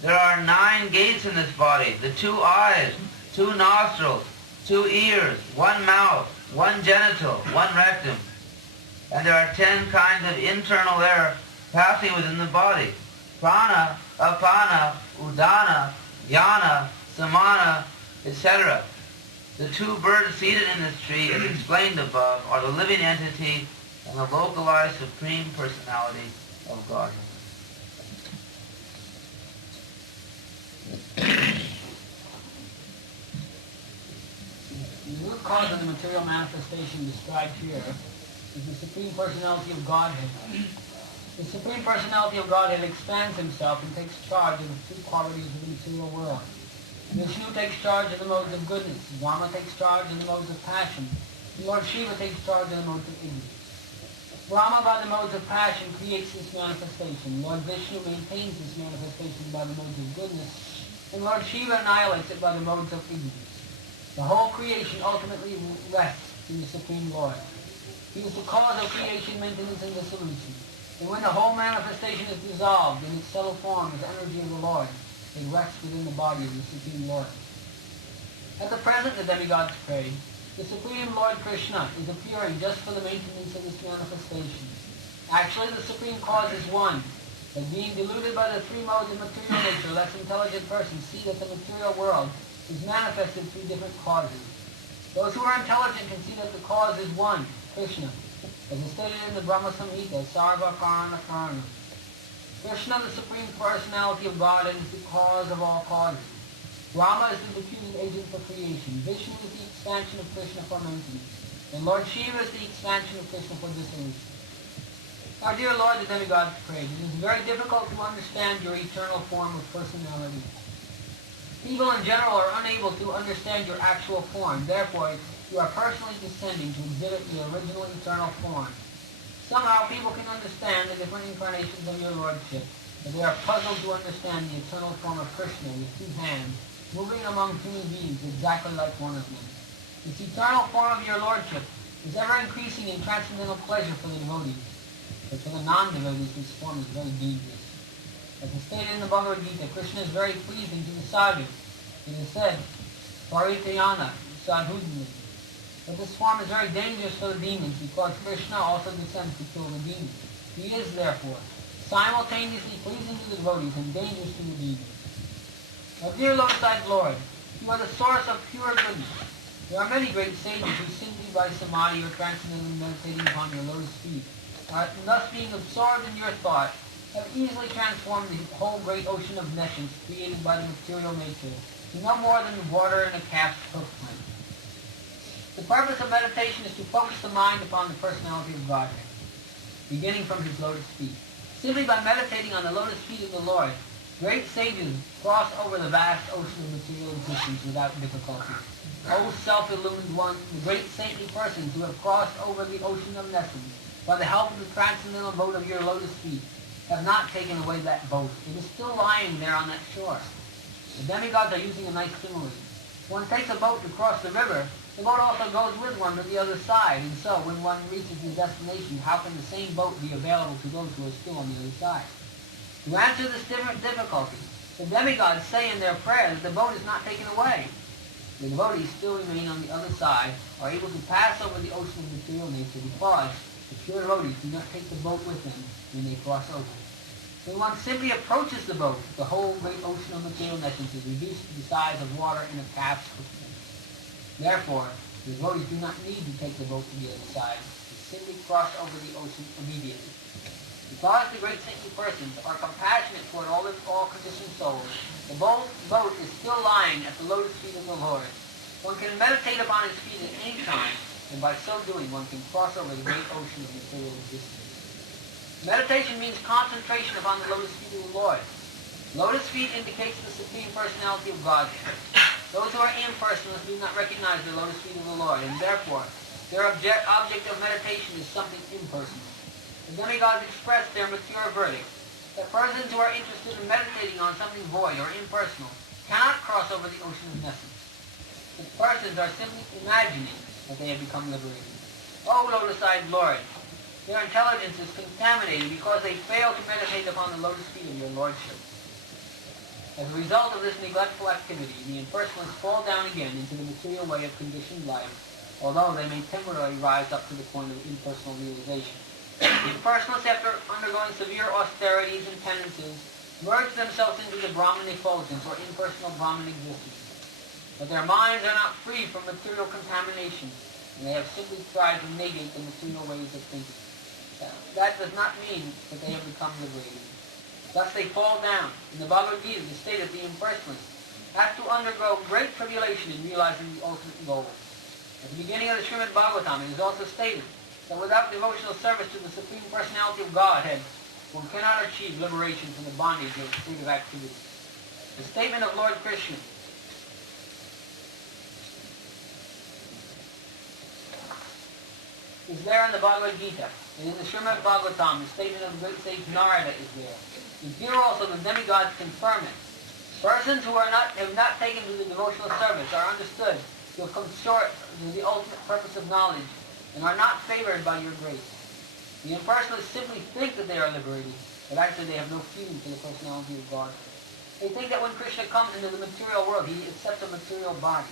There are 9 gates in this body: the 2 eyes, 2 nostrils, 2 ears, 1 mouth, 1 genital, 1 rectum. And there are 10 kinds of internal air passing within the body: prana, apana, udana, yana, samana, etc. The 2 birds seated in this tree, as explained above, are the living entity and the localized Supreme Personality of Godhead. The root cause of the material manifestation described here is the Supreme Personality of Godhead. The Supreme Personality of Godhead expands himself and takes charge of the 2 qualities of the material world. Vishnu takes charge of the modes of goodness, Rama takes charge of the modes of passion, and Lord Shiva takes charge of the modes of ignorance. Rama, by the modes of passion, creates this manifestation. Lord Vishnu maintains this manifestation by the modes of goodness, and Lord Shiva annihilates it by the modes of ignorance. The whole creation ultimately rests in the Supreme Lord. He is the cause of creation, maintenance, and dissolution. And when the whole manifestation is dissolved in its subtle form as energy of the Lord, it rests within the body of the Supreme Lord. At the present, the demigods pray, the Supreme Lord Kṛṣṇa is appearing just for the maintenance of this manifestation. Actually, the Supreme Cause is one, but being deluded by the 3 modes of material nature, less intelligent persons see that the material world is manifested through different causes. Those who are intelligent can see that the cause is one, Kṛṣṇa, as is stated in the Brahma Samhita, Sarva Karana Karana. Kṛṣṇa, the Supreme Personality of God, is the cause of all causes. Rama is the deputed agent for creation. Vishnu is the expansion of Kṛṣṇa for maintenance. And Lord Shiva is the expansion of Kṛṣṇa for dissolution. Our dear Lord, the demigods prayed, it is very difficult to understand your eternal form of personality. People in general are unable to understand your actual form. Therefore, you are personally descending to exhibit the original eternal form. Somehow people can understand the different incarnations of your Lordship, but they are puzzled to understand the eternal form of Kṛṣṇa with 2 hands, moving among human beings exactly like one of them. This eternal form of your Lordship is ever increasing in transcendental pleasure for the devotees, but for the non-devotees this form is very dangerous. As is stated in the Bhagavad Gita, Kṛṣṇa is very pleasing to the sadhus. It is said, Paritayana, sadhudana. But this form is very dangerous for the demons because Kṛṣṇa also descends to kill the demons. He is, therefore, simultaneously pleasing to the devotees and dangerous to the demons. Now, dear Lotus-eyed Lord, you are the source of pure goodness. There are many great sages who simply by samadhi or transcendently meditating upon your lotus feet, and thus being absorbed in your thought, have easily transformed the whole great ocean of nescience created by the material nature to no more than water in a calf's hoofprint. The purpose of meditation is to focus the mind upon the personality of Godhead, beginning from his lotus feet. Simply by meditating on the lotus feet of the Lord, great sages cross over the vast ocean of material existence without difficulty. O self-illumined one, the great saintly persons who have crossed over the ocean of nescience by the help of the transcendental boat of your lotus feet have not taken away that boat. It is still lying there on that shore. The demigods are using a nice simile. One takes a boat to cross the river, the boat also goes with one to the other side, and so when one reaches his destination, how can the same boat be available to those who are still on the other side? To answer this different difficulty, the demigods say in their prayer that the boat is not taken away. The devotees still remain on the other side, are able to pass over the ocean of material nature because The pure devotees do not take the boat with them when they cross over. When one simply approaches the boat, the whole great ocean of material essence is reduced to the size of water in a calf's foot. Therefore, the devotees do not need to take the boat to the other side. They simply cross over the ocean immediately. Because the great saintly persons are compassionate toward all conditioned souls, the boat is still lying at the lotus feet of the Lord. One can meditate upon his feet at any time, and by so doing one can cross over the great ocean of material existence. Meditation means concentration upon the lotus feet of the Lord. Lotus feet indicates the Supreme Personality of Godhead. Those who are impersonalists do not recognize the lotus feet of the Lord, and therefore their object of meditation is something impersonal. The demigods express their mature verdict that persons who are interested in meditating on something void or impersonal cannot cross over the ocean of essence. The persons are simply imagining that they have become liberated. O lotus-eyed Lord, their intelligence is contaminated because they fail to meditate upon the lotus feet of your Lordship. As a result of this neglectful activity, the impersonalists fall down again into the material way of conditioned life, although they may temporarily rise up to the point of impersonal realization. The impersonalists, after undergoing severe austerities and penances, merge themselves into the Brahman effulgence or impersonal Brahman existence. But their minds are not free from material contamination, and they have simply tried to negate the material ways of thinking. That does not mean that they have become liberated. Thus they fall down. In the Bhagavad Gita, it is stated that the impersonalists have to undergo great tribulation in realizing the ultimate goal. At the beginning of the Srimad Bhagavatam, it is also stated that without devotional service to the Supreme Personality of Godhead, one cannot achieve liberation from the bondage of creative activity. The statement of Lord Kṛṣṇa is there in the Bhagavad Gita, and in the Srimad Bhagavatam, the statement of the great sage Narada is there. And here also the demigods confirm it. Persons who have not taken to the devotional service are understood to have come short of the ultimate purpose of knowledge, and are not favored by your grace. The impersonalists simply think that they are liberated, but actually they have no feeling for the personality of God. They think that when Kṛṣṇa comes into the material world, he accepts a material body.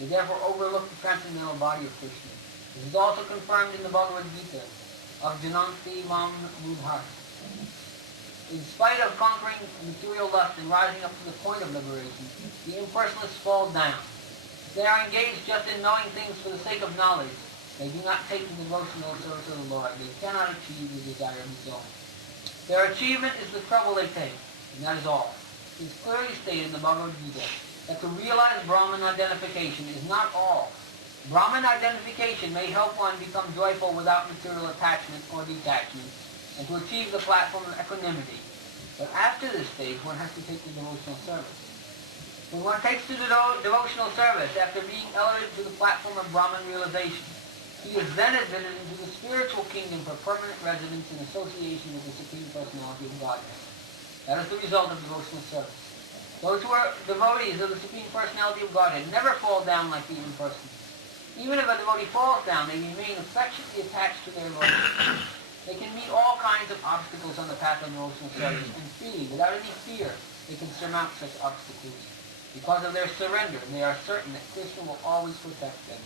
They therefore overlook the transcendental body of Kṛṣṇa. This is also confirmed in the Bhagavad Gita of Janmāṣṭamī Mam Mudhar. In spite of conquering material lust and rising up to the point of liberation, the impersonalists fall down. They are engaged just in knowing things for the sake of knowledge. They do not take the devotional service of the Lord. They cannot achieve the desired result. Their achievement is the trouble they take, and that is all. It is clearly stated in the Bhagavad Gita that to realize Brahman identification is not all. Brahman identification may help one become joyful without material attachment or detachment, and to achieve the platform of equanimity. But after this stage, one has to take the devotional service. When one takes to the devotional service after being elevated to the platform of Brahman realization, he is then admitted into the spiritual kingdom for permanent residence in association with the Supreme Personality of Godhead. That is the result of devotional service. Those who are devotees of the Supreme Personality of Godhead never fall down like the impersonal. Even if a devotee falls down, they remain affectionately attached to their Lord. They can meet all kinds of obstacles on the path of devotional service, and freely, without any fear, they can surmount such obstacles. Because of their surrender, they are certain that Kṛṣṇa will always protect them.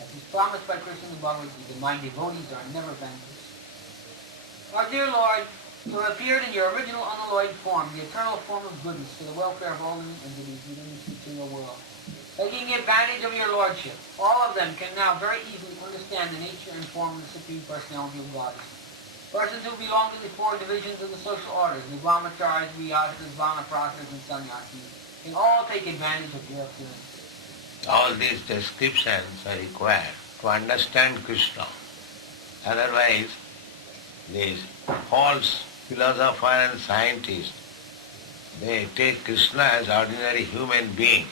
As is promised by Kṛṣṇa in the Bhagavad Gita, my devotees are never vanquished. Our dear Lord, who appeared in your original unalloyed form, the eternal form of goodness for the welfare of all living entities within this material world. Taking advantage of your Lordship, all of them can now very easily understand the nature and form of the Supreme Personality of God. Persons who belong to the four divisions of the social orders, the Brahmacharis, Vyasas, Vanaprasthas, and Sannyasis, can all take advantage of your appearance. All these descriptions are required to understand Kṛṣṇa. Otherwise, these false philosophers and scientists, they take Kṛṣṇa as ordinary human being,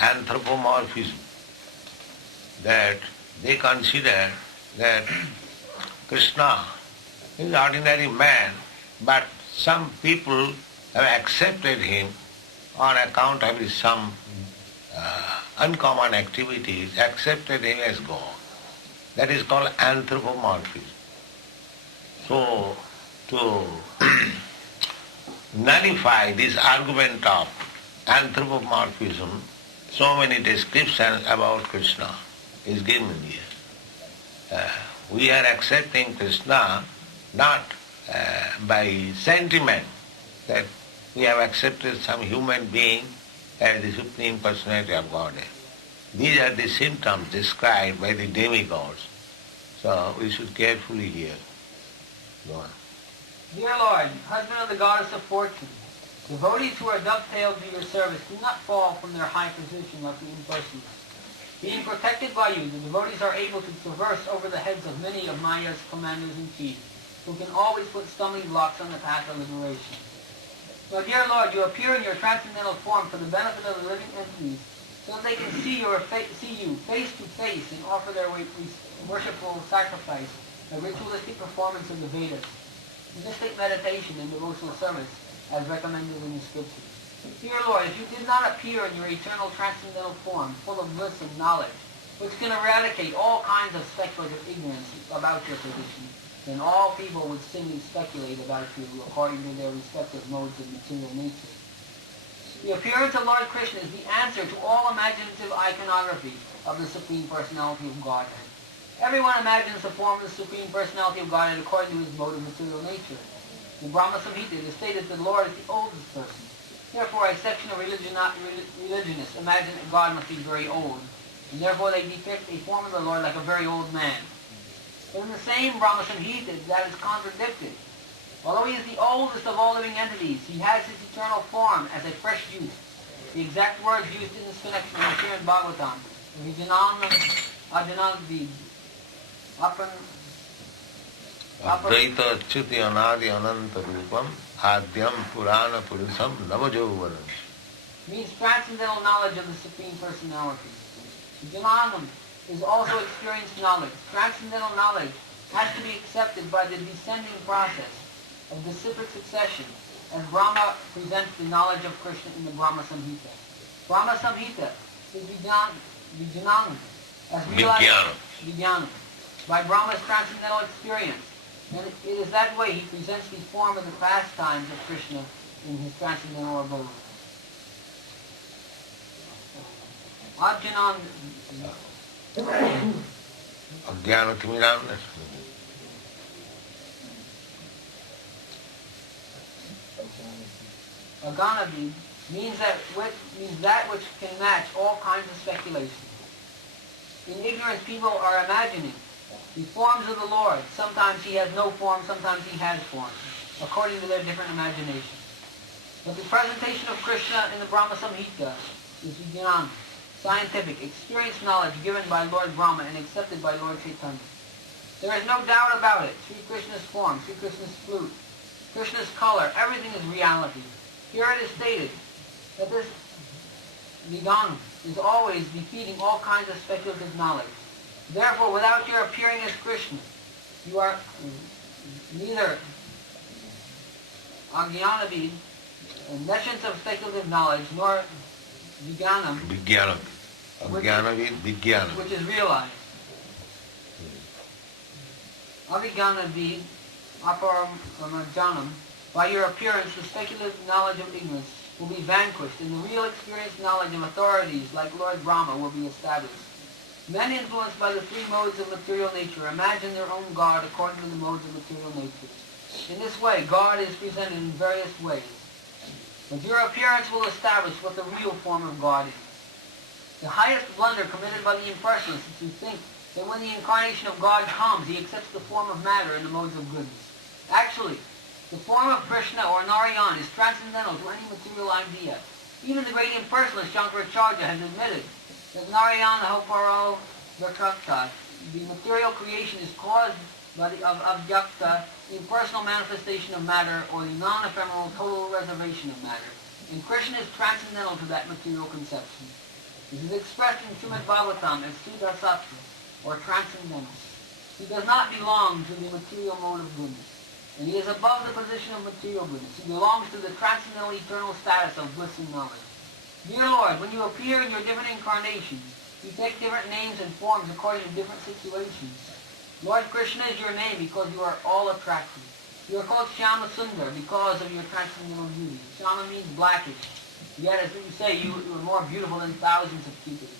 anthropomorphism, that they consider that Kṛṣṇa is ordinary man, but some people have accepted him on account of his some uncommon activities, accepted him as God. That is called anthropomorphism. So, to nullify this argument of anthropomorphism, so many descriptions about Kṛṣṇa is given here. we are accepting Krishna not by sentiment, that we have accepted some human being as the Supreme Personality of Godhead. These are the symptoms described by the demigods. So we should carefully hear. Go on. Dear Lord, husband of the goddess of fortune, devotees who are dovetailed to your service do not fall from their high position like the impersonalists. Being protected by you, the devotees are able to traverse over the heads of many of Maya's commanders-in-chief, who can always put stumbling blocks on the path of liberation. So, dear Lord, you appear in your transcendental form for the benefit of the living entities, so that they can see you face to face and offer their worshipful sacrifice, a ritualistic performance of the Vedas, mystic meditation and devotional service, as recommended in the scriptures. Dear Lord, if you did not appear in your eternal transcendental form, full of bliss and knowledge, which can eradicate all kinds of speculative ignorance about your position, then all people would simply speculate about you according to their respective modes of material nature. The appearance of Lord Kṛṣṇa is the answer to all imaginative iconography of the Supreme Personality of Godhead. Everyone imagines the form of the Supreme Personality of Godhead according to his mode of material nature. In Brahma Samhita it is stated that the Lord is the oldest person. Therefore a section of religionists imagine that God must be very old, and therefore they depict a form of the Lord like a very old man. But in the same Brahma Samhita that is contradicted. Although he is the oldest of all living entities, he has his eternal form as a fresh youth. The exact words used in this connection appear in Bhagavatam. Advaita Achyuti Anadi Ananta Rupam Adyam Purana Purusam Navajovanam. Means transcendental knowledge of the Supreme Personality. Janmāṣṭamī is also experienced knowledge. Transcendental knowledge has to be accepted by the descending process of disciplic succession, as Brahma presents the knowledge of Kṛṣṇa in the Brahma Samhita. Brahma Samhita is Vijnana, as realized Vijnana, by Brahma's transcendental experience. And it is that way he presents the form of the pastimes of Kṛṣṇa in his transcendental abode. Ajnana Timiram. Aganavid means that which can match all kinds of speculation. In ignorance, people are imagining the forms of the Lord. Sometimes he has no form, sometimes he has form, according to their different imagination. But the presentation of Kṛṣṇa in the Brahma Samhita is Vijnana, scientific, experienced knowledge given by Lord Brahma and accepted by Lord Chaitanya. There is no doubt about it. Sri Krishna's form, Sri Krishna's flute, Krishna's color, everything is reality. Here it is stated that this Vijnana is always defeating all kinds of speculative knowledge. Therefore, without your appearing as Kṛṣṇa, you are neither Ajnanavid, nescience of speculative knowledge, nor Vijnanam, which is realized. Avijnanavid, Aparamajanam, by your appearance, the speculative knowledge of ignorance will be vanquished, and the real experienced knowledge of authorities like Lord Brahma will be established. Men influenced by the three modes of material nature imagine their own God according to the modes of material nature. In this way, God is presented in various ways. But your appearance will establish what the real form of God is. The highest blunder committed by the impersonalists is to think that when the incarnation of God comes, he accepts the form of matter in the modes of goodness. Actually, the form of Kṛṣṇa or Narayan is transcendental to any material idea. Even the great impersonalist Shankaracharya has admitted that Narayana Hoparo Vakakta, the material creation, is caused by the Avyakta, the impersonal manifestation of matter, or the non-ephemeral total reservation of matter. And Kṛṣṇa is transcendental to that material conception. This is expressed in Srimad Bhagavatam as Sudasattva, or transcendental. He does not belong to the material mode of goodness, and he is above the position of material goodness. He belongs to the transcendental eternal status of bliss and knowledge. Dear Lord, when you appear in your different incarnations, you take different names and forms according to different situations. Lord Kṛṣṇa is your name because you are all attractive. You are called Shyama Sundar because of your transcendental beauty. Shyama means blackish. Yet, as you say, you are more beautiful than thousands of cupids.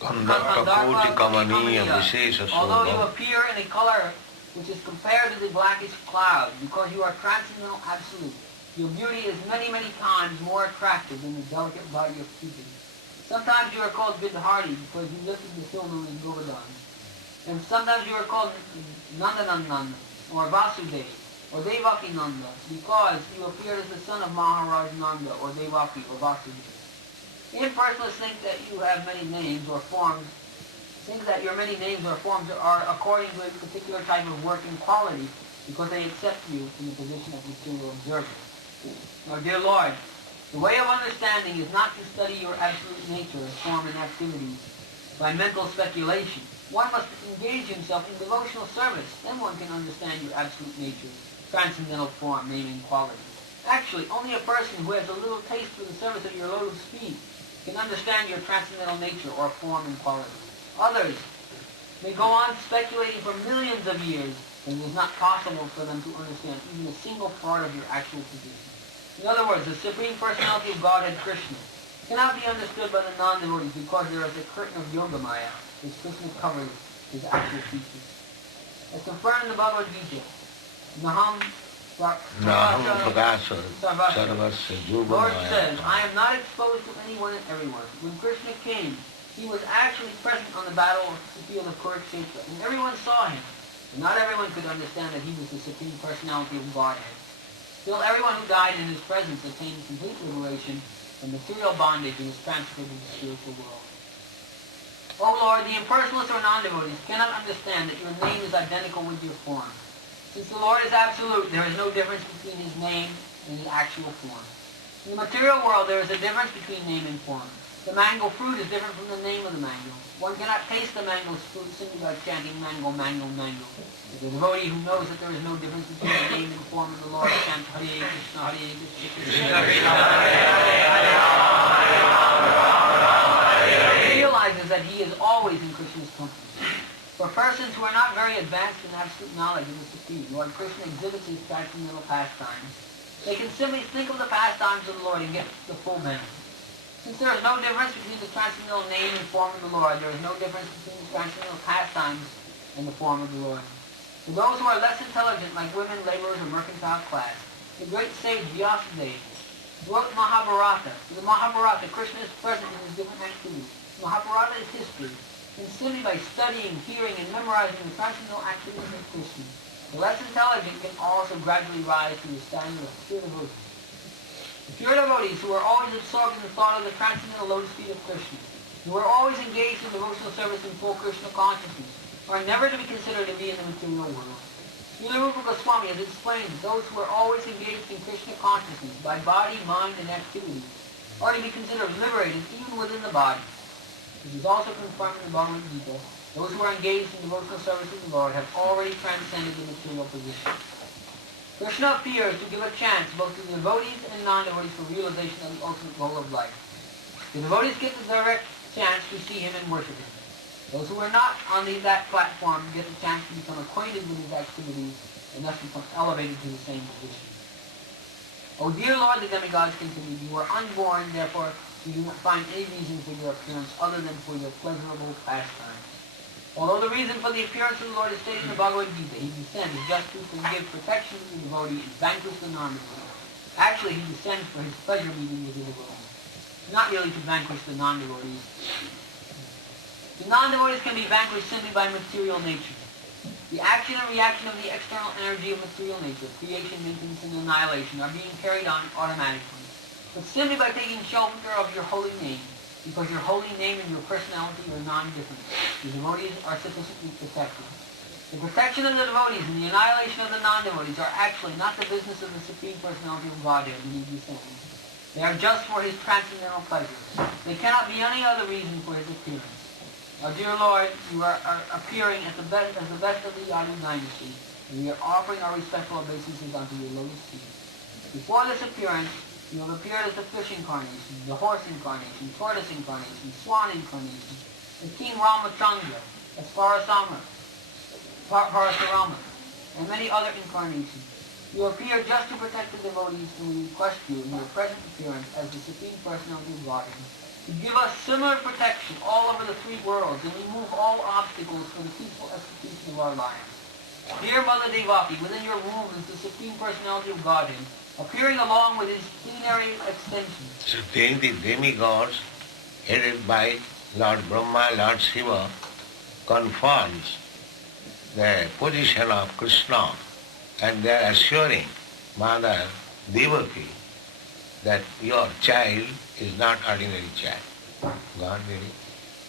Kandapraputi kamaniya vishesha Although you sobha. appear in a color which is compared to the blackest cloud, because you are transcendental absolute, your beauty is many, many times more attractive than the delicate body of Cupid. Sometimes you are called good-hearted because you lifted the children in Govardhan. And sometimes you are called Nandanananda, or Vasudeva, or Devaki Nanda, because you appeared as the son of Maharaj Nanda, or Devaki, or Vasudeva. Impersonalists think that you have many names or forms, think that your many names or forms are according to a particular type of working quality, because they accept you in the position of material observer. Now, dear Lord, the way of understanding is not to study your absolute nature as form and activities by mental speculation. One must engage himself in devotional service. Then one can understand your absolute nature, transcendental form, name, and quality. Actually, only a person who has a little taste for the service of your lotus feet can understand your transcendental nature or form and quality. Others may go on speculating for millions of years, and it is not possible for them to understand even a single part of your actual position. In other words, the Supreme Personality of Godhead, Kṛṣṇa, cannot be understood by the non-devotees because there is a curtain of Yoga Maya which Kṛṣṇa covers his actual features. As confirmed in the Bhagavad Gita, Naham Prakasa sarvasya Lord yogamaya. says, I am not exposed to anyone and everyone. When Kṛṣṇa came, he was actually present on the battle of the field of Kurukshetra, and everyone saw him. But not everyone could understand that he was the Supreme Personality of Godhead. Still, everyone who died in his presence attained complete liberation from material bondage and is transferred to the spiritual world. O Lord, the impersonalists or non-devotees cannot understand that your name is identical with your form. Since the Lord is absolute, there is no difference between his name and his actual form. In the material world, there is a difference between name and form. The mango fruit is different from the name of the mango. One cannot taste the mango fruit simply by chanting mango, mango, mango. The devotee who knows that there is no difference between the name and form of the Lord chants Hare Kṛṣṇa, Hare Kṛṣṇa, Krishna Krishna, He realizes that he is always in Krishna's company. For persons who are not very advanced in absolute knowledge of the Supreme, Lord Krishna exhibits his transcendental pastimes. They can simply think of the pastimes of the Lord and get the full benefit. Since there is no difference between the transcendental name and form of the Lord, there is no difference between the transcendental pastimes and the form of the Lord. For those who are less intelligent, like women, laborers, or mercantile class, the great sage Vyasadeva wrote Mahabharata. In the Mahabharata, Krishna is present in his different activities. Mahabharata is history. And simply by studying, hearing, and memorizing the transcendental activities of Krishna, the less intelligent can also gradually rise to the standard of pure devotees. The pure devotees who are always absorbed in the thought of the transcendental lotus feet of Krishna, who are always engaged in devotional service in full Krishna consciousness, are never to be considered to be in the material world. Srila Rupa Goswami has explained that those who are always engaged in Krishna consciousness by body, mind, and activities are to be considered liberated even within the body. This is also confirmed in the Bhagavad Gita. Those who are engaged in devotional service to the Lord have already transcended the material position. Krishna appears to give a chance both to the devotees and non-devotees for realization of the ultimate goal of life. The devotees get the direct chance to see him and worship him. Those who are not on that platform get the chance to become acquainted with his activities and thus become elevated to the same position. O dear Lord, the demigods continued, you are unborn, therefore you do not find any reason for your appearance other than for your pleasurable pastime. Although the reason for the appearance of the Lord is stated in the Bhagavad Gita, he descends just to give protection to the devotee and vanquish the non-devotee. Actually, he descends for his pleasure meeting with the devotee, not really to vanquish the non-devotees. The non-devotees can be vanquished simply by material nature. The action and reaction of the external energy of material nature, creation, maintenance, and annihilation, are being carried on automatically. But simply by taking shelter of your holy name, because your holy name and your personality are non-different, the devotees are sufficiently protected. The protection of the devotees and the annihilation of the non-devotees are actually not the business of the Supreme Personality of Godhead when he descends. They are just for his transcendental pleasure. They cannot be any other reason for his appearance. Our dear Lord, you are appearing as the best of the Yadu dynasty, and we are offering our respectful obeisances unto your lotus feet. Before this appearance, you have appeared as the fish incarnation, the horse incarnation, tortoise incarnation, swan incarnation, the King Ramachandra, as Parasamra, and many other incarnations. You appear just to protect the devotees, and we request you in your present appearance as the Supreme Personality of Godhead to give us similar protection all over the three worlds and remove all obstacles for the peaceful execution of our lives. Dear Mother Devaki, within your womb is the Supreme Personality of Godhead, appearing along with his plenary extension. So then the demigods, headed by Lord Brahma, Lord Shiva, confirms the position of Kṛṣṇa, and they are assuring Mother Devaki that your child is not ordinary child. God really.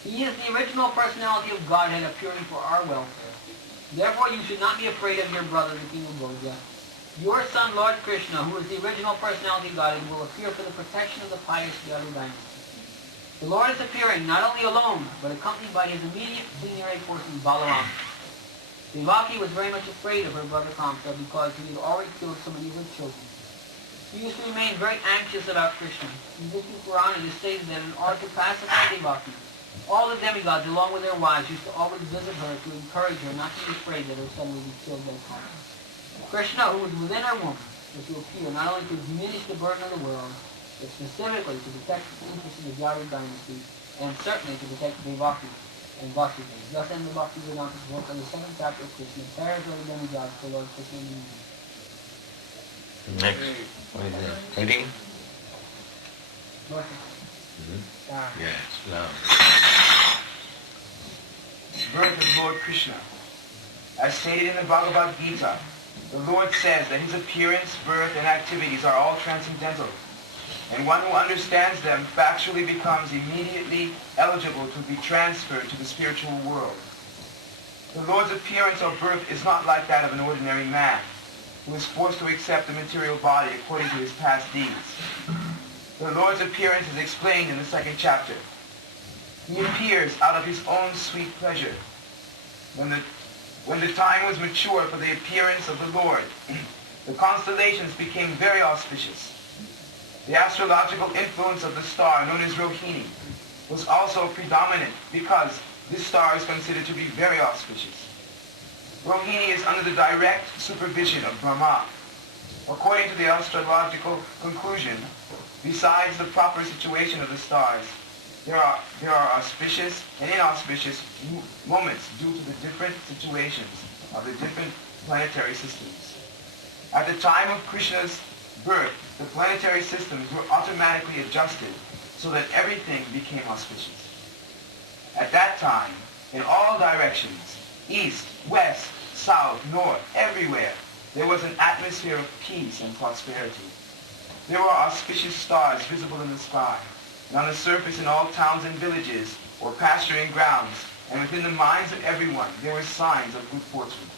He is the original personality of Godhead appearing for our welfare. Therefore you should not be afraid of your brother, the king of Gaudiya. Your son, Lord Kṛṣṇa, who is the original personality of Godhead, will appear for the protection of the pious Yadu dynasty. The Lord is appearing not only alone, but accompanied by his immediate plenary portion, Balaram. Devaki was very much afraid of her brother Kamsa because he had already killed so many of her children. She used to remain very anxious about Kṛṣṇa. In Vishnu Purana it is stated that in order to pacify Devaki, all the demigods along with their wives used to always visit her to encourage her not to be afraid that her son would be killed by Kamsa. Kṛṣṇa, who was within her womb, was to appear not only to diminish the burden of the world, but specifically to protect the interests of the Yadu dynasty, and certainly to protect Devaki and Vasudeva. Thus ends the Bhakti Vedanta book on the 7th chapter of Kṛṣṇa, prayers of the demigods for Lord Kṛṣṇa. Next, what is that? Heading? Yes, love. Birth of Lord Kṛṣṇa. As stated in the Bhagavad Gita, the Lord says that his appearance, birth, and activities are all transcendental, and one who understands them factually becomes immediately eligible to be transferred to the spiritual world. The Lord's appearance or birth is not like that of an ordinary man, who is forced to accept the material body according to his past deeds. The Lord's appearance is explained in the 2nd chapter. He appears out of his own sweet pleasure. When the time was mature for the appearance of the Lord, the constellations became very auspicious. The astrological influence of the star known as Rohini was also predominant because this star is considered to be very auspicious. Rohini is under the direct supervision of Brahma. According to the astrological conclusion, besides the proper situation of the stars, there are auspicious and inauspicious moments due to the different situations of the different planetary systems. At the time of Krishna's birth, the planetary systems were automatically adjusted so that everything became auspicious. At that time, in all directions, east, west, south, north, everywhere, there was an atmosphere of peace and prosperity. There were auspicious stars visible in the sky, and on the surface in all towns and villages, or pasturing grounds, and within the minds of everyone, there were signs of good fortune.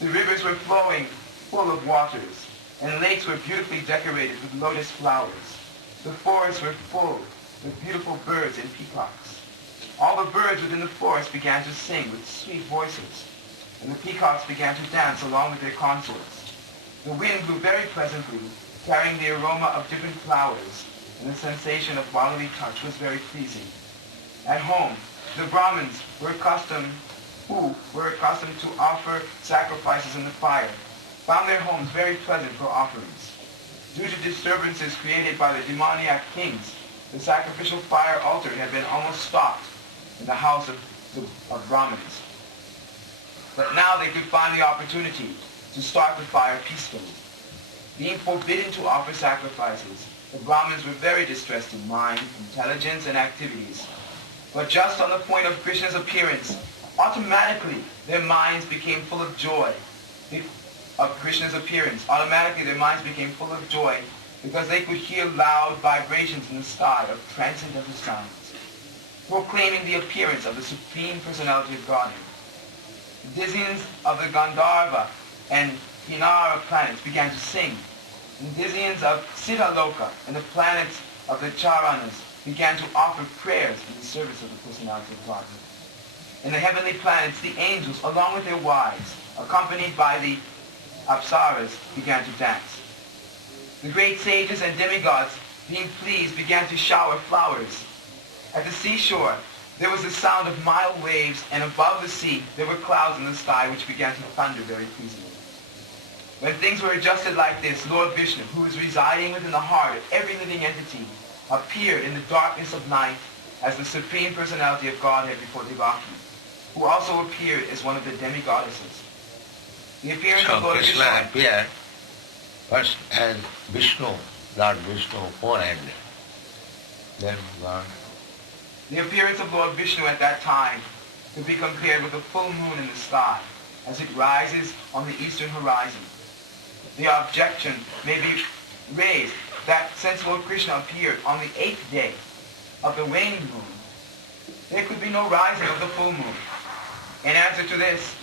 The rivers were flowing full of waters, and lakes were beautifully decorated with lotus flowers. The forests were full with beautiful birds and peacocks. All the birds within the forest began to sing with sweet voices, and the peacocks began to dance along with their consorts. The wind blew very pleasantly, carrying the aroma of different flowers, and the sensation of bodily touch was very pleasing. At home, the Brahmins who were accustomed to offer sacrifices in the fire, found their homes very pleasant for offerings. Due to disturbances created by the demoniac kings, the sacrificial fire altar had been almost stopped in the house of Brahmins. But now they could find the opportunity to start the fire peacefully. Being forbidden to offer sacrifices, the Brahmins were very distressed in mind, intelligence, and activities. But just on the point of Krishna's appearance, automatically their minds became full of joy. Because they could hear loud vibrations in the sky of transcendental sounds, proclaiming the appearance of the Supreme Personality of Godhead. The Dizzyans of the Gandharva and Kinara planets began to sing. The Dizzyans of Siddhaloka and the planets of the Charanas began to offer prayers in the service of the Personality of Godhead. In the heavenly planets, the angels, along with their wives, accompanied by the Apsaras, began to dance. The great sages and demigods, being pleased, began to shower flowers. At the seashore, there was the sound of mild waves, and above the sea, there were clouds in the sky which began to thunder very pleasingly. When things were adjusted like this, Lord Vishnu, who is residing within the heart of every living entity, appeared in the darkness of night as the Supreme Personality of Godhead before Devaki, who also appeared as one of the demigoddesses. The appearance So of Lord Krishna Kṛṣṇa appeared first as Vishnu, Lord Vishnu, four-handed. Then God. The appearance of Lord Vishnu at that time could be compared with the full moon in the sky as it rises on the eastern horizon. The objection may be raised that since Lord Krishna appeared on the 8th day of the waning moon, there could be no rising of the full moon. In answer to this,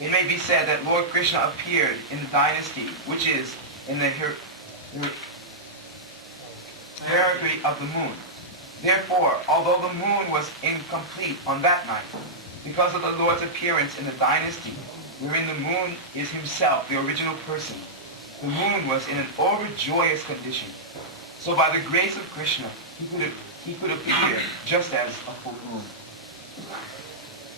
it may be said that Lord Krishna appeared in the dynasty, which is in the hierarchy of the moon. Therefore, although the moon was incomplete on that night, because of the Lord's appearance in the dynasty, wherein the moon is himself the original person, the moon was in an overjoyous condition. So by the grace of Krishna, he could appear just as a full moon.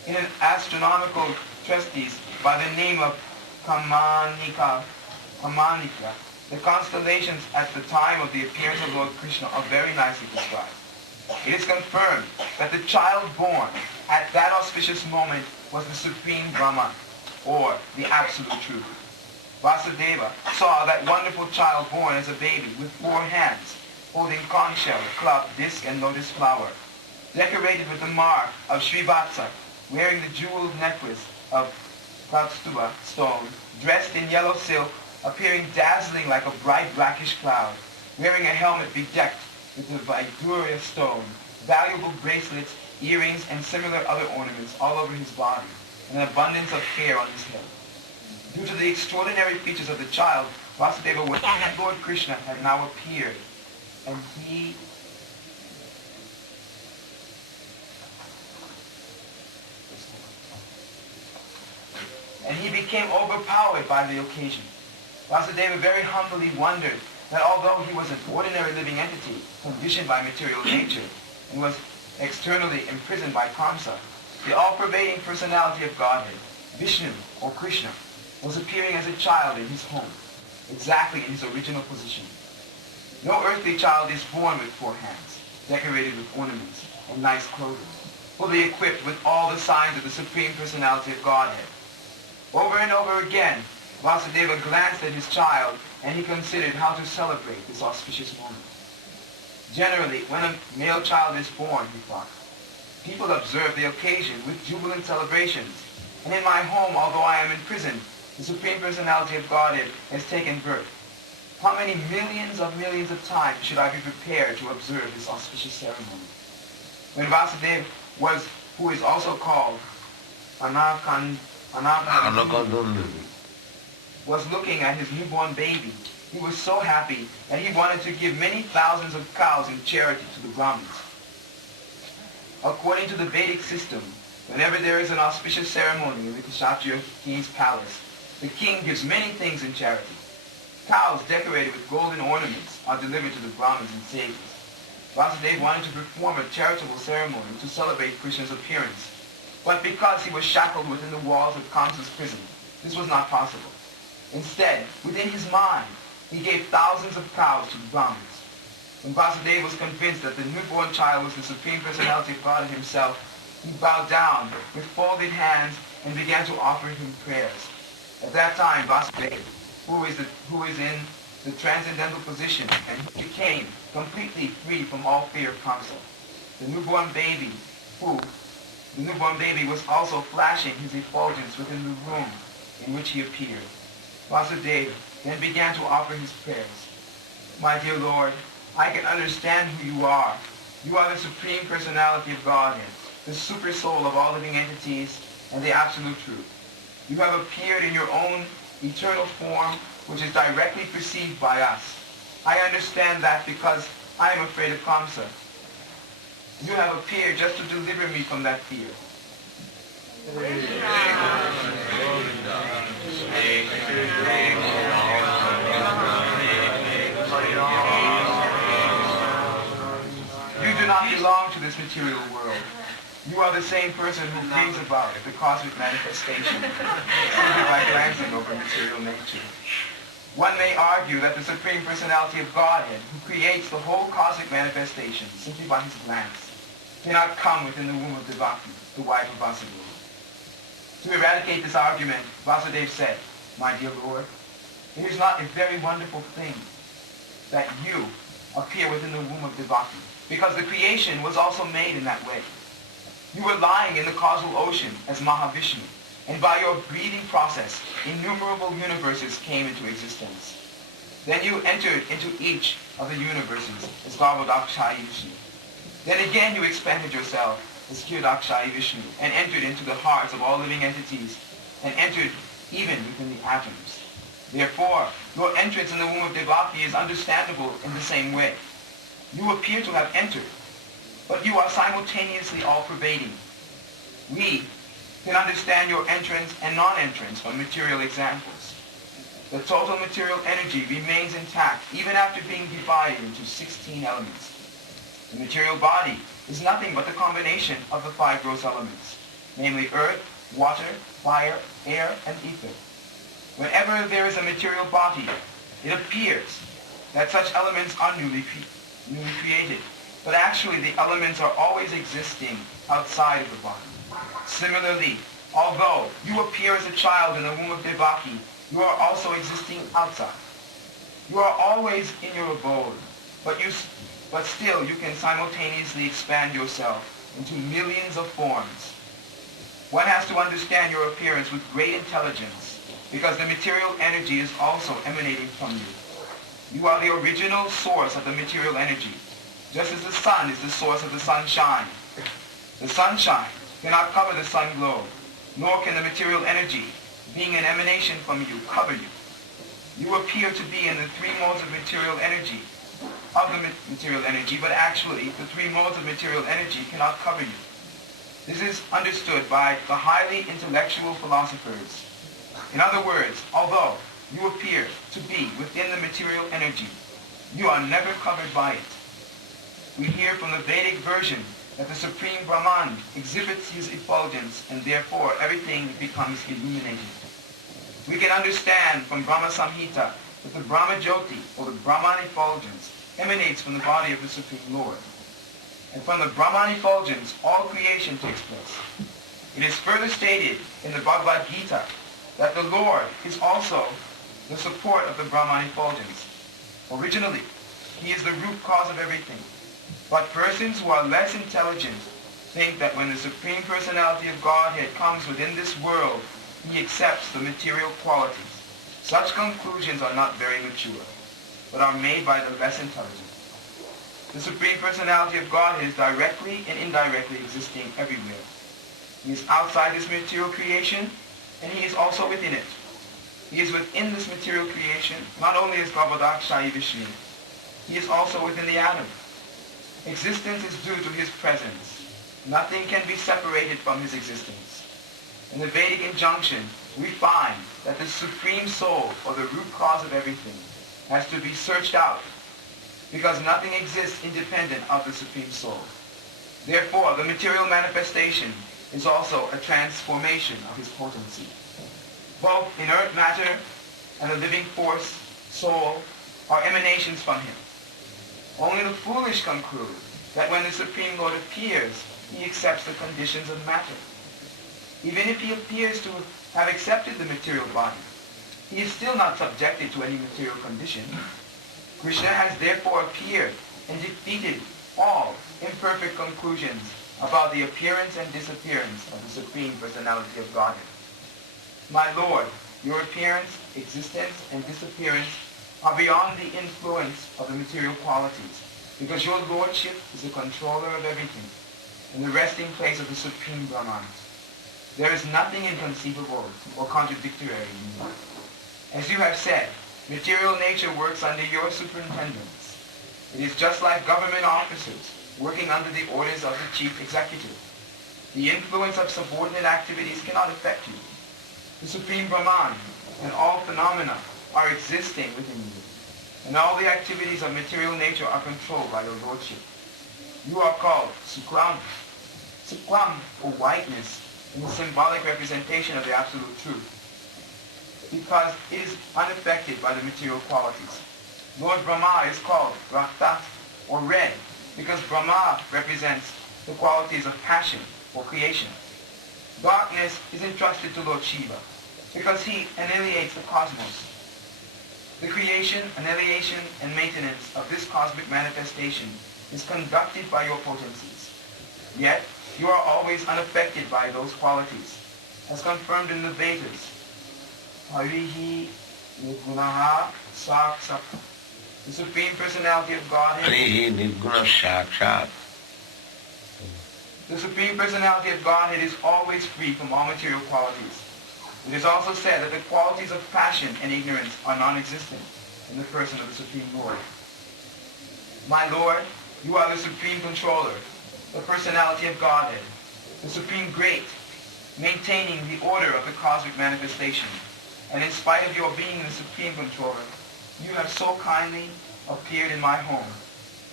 In an astronomical treatise by the name of Kṛṣṇa, the constellations at the time of the appearance of Lord Krishna are very nicely described. It is confirmed that the child born at that auspicious moment was the Supreme Brahman, or the Absolute Truth. Vasudeva saw that wonderful child born as a baby with 4 hands, holding conch shell, club, disc, and lotus flower, decorated with the mark of Srivatsa, wearing the jeweled necklace of Kṛṣṇa stone, dressed in yellow silk, appearing dazzling like a bright blackish cloud, wearing a helmet bedecked with the Vaidurya stone, valuable bracelets, earrings, and similar other ornaments all over his body, and an abundance of hair on his head. Due to the extraordinary features of the child, Vasudeva was that Lord Krishna had now appeared, and he became overpowered by the occasion. Vasudeva very humbly wondered that although he was an ordinary living entity, conditioned by material nature, and was externally imprisoned by Kamsa, the all-pervading personality of Godhead, Vishnu, or Krishna, was appearing as a child in his home, exactly in his original position. No earthly child is born with 4 hands, decorated with ornaments and nice clothing, fully equipped with all the signs of the Supreme Personality of Godhead. Over and over again, Vasudeva glanced at his child, and he considered how to celebrate this auspicious moment. Generally, when a male child is born, he thought, people observe the occasion with jubilant celebrations, and in my home, although I am in prison, the Supreme Personality of Godhead has taken birth. How many millions of times should I be prepared to observe this auspicious ceremony? When Vasudeva who is also called was looking at his newborn baby, he was so happy that he wanted to give many thousands of cows in charity to the Brahmins. According to the Vedic system, whenever there is an auspicious ceremony in the Kshatriya king's palace, the king gives many things in charity. Cows decorated with golden ornaments are delivered to the Brahmins and sages. Vasudeva wanted to perform a charitable ceremony to celebrate Krishna's appearance, but because he was shackled within the walls of Kamsa's prison, this was not possible. Instead, within his mind, he gave thousands of cows to the Brahmins. When Vasudeva was convinced that the newborn child was the Supreme Personality of God himself, he bowed down with folded hands and began to offer him prayers. At that time, Vasudeva, who is in the transcendental position, and he became completely free from all fear of Kamsa. The newborn baby was also flashing his effulgence within the room in which he appeared. Vasudeva then began to offer his prayers. My dear Lord, I can understand who you are. You are the Supreme Personality of Godhead, the super soul of all living entities, and the Absolute Truth. You have appeared in your own eternal form, which is directly perceived by us. I understand that because I am afraid of Kamsa. You have appeared just to deliver me from that fear. You do not belong to this material world. You are the same person who brings about the cosmic manifestation, simply by glancing over material nature. One may argue that the Supreme Personality of Godhead, who creates the whole cosmic manifestation simply by his glance, cannot come within the womb of Devaki, the wife of Vasudeva. To eradicate this argument, Vasudeva said, "My dear Lord, it is not a very wonderful thing that you appear within the womb of Devaki, because the creation was also made in that way. You were lying in the causal ocean as Mahavishnu, and by your breathing process, innumerable universes came into existence. Then you entered into each of the universes as Garbhodakshaya Vishnu. Then again you expanded yourself as Kyodakshaya Vishnu, and entered into the hearts of all living entities, and entered even within the atoms. Therefore, your entrance in the womb of Devaki is understandable in the same way. You appear to have entered, but you are simultaneously all-pervading. We can understand your entrance and non-entrance from material examples. The total material energy remains intact even after being divided into 16 elements. The material body is nothing but the combination of the 5 gross elements, namely earth, water, fire, air, and ether. Whenever there is a material body, it appears that such elements are newly created, but actually the elements are always existing outside of the body. Similarly, although you appear as a child in the womb of Devaki, you are also existing outside. You are always in your abode, but still you can simultaneously expand yourself into millions of forms. One has to understand your appearance with great intelligence, because the material energy is also emanating from you. You are the original source of the material energy, just as the sun is the source of the sunshine. The sunshine cannot cover the sun globe, nor can the material energy, being an emanation from you, cover you. You appear to be in the 3 modes of material energy, but actually the 3 modes of material energy cannot cover you. This is understood by the highly intellectual philosophers. In other words, although you appear to be within the material energy, you are never covered by it. We hear from the Vedic version that the Supreme Brahman exhibits his effulgence, and therefore everything becomes illuminated. We can understand from Brahma Samhita that the Brahma Jyoti, or the Brahman effulgence, emanates from the body of the Supreme Lord. And from the Brahman effulgence, all creation takes place. It is further stated in the Bhagavad Gita that the Lord is also the support of the Brahman effulgence. Originally, he is the root cause of everything. But persons who are less intelligent think that when the Supreme Personality of Godhead comes within this world, he accepts the material qualities. Such conclusions are not very mature, but are made by the less intelligent. The Supreme Personality of Godhead is directly and indirectly existing everywhere. He is outside this material creation, and he is also within it. He is within this material creation, not only as Garbhodakshaya Vishnu, he is also within the atom. Existence is due to his presence. Nothing can be separated from his existence. In the Vedic injunction, we find that the Supreme Soul, or the root cause of everything, has to be searched out, because nothing exists independent of the Supreme Soul. Therefore, the material manifestation is also a transformation of his potency. Both inert matter and the living force, soul, are emanations from him. Only the foolish conclude that when the Supreme Lord appears, he accepts the conditions of matter. Even if he appears to have accepted the material body, he is still not subjected to any material condition. Kṛṣṇa has therefore appeared and defeated all imperfect conclusions about the appearance and disappearance of the Supreme Personality of Godhead. My Lord, your appearance, existence, and disappearance are beyond the influence of the material qualities, because your Lordship is the controller of everything, and the resting place of the Supreme Brahman. There is nothing inconceivable or contradictory in you. As you have said, material nature works under your superintendence. It is just like government officers working under the orders of the chief executive. The influence of subordinate activities cannot affect you. The Supreme Brahman and all phenomena are existing within you, and all the activities of material nature are controlled by your Lordship. You are called Suklam. Suklam, or whiteness, in the symbolic representation of the Absolute Truth. because it is unaffected by the material qualities. Lord Brahma is called Raktat, or red, because Brahma represents the qualities of passion or creation. Darkness is entrusted to Lord Shiva, because he annihilates the cosmos. The creation, annihilation, and maintenance of this cosmic manifestation is conducted by your potencies. Yet, you are always unaffected by those qualities, as confirmed in the Vedas. Harihi Nirgunaha Sakshat. The Supreme Personality of Godhead. Harihi Nirguna Sakshat. The Supreme Personality of Godhead is always free from all material qualities. It is also said that the qualities of passion and ignorance are non-existent in the person of the Supreme Lord. My Lord, you are the Supreme Controller, the Personality of Godhead, the Supreme Great, maintaining the order of the cosmic manifestation. And in spite of your being the Supreme Controller, you have so kindly appeared in my home.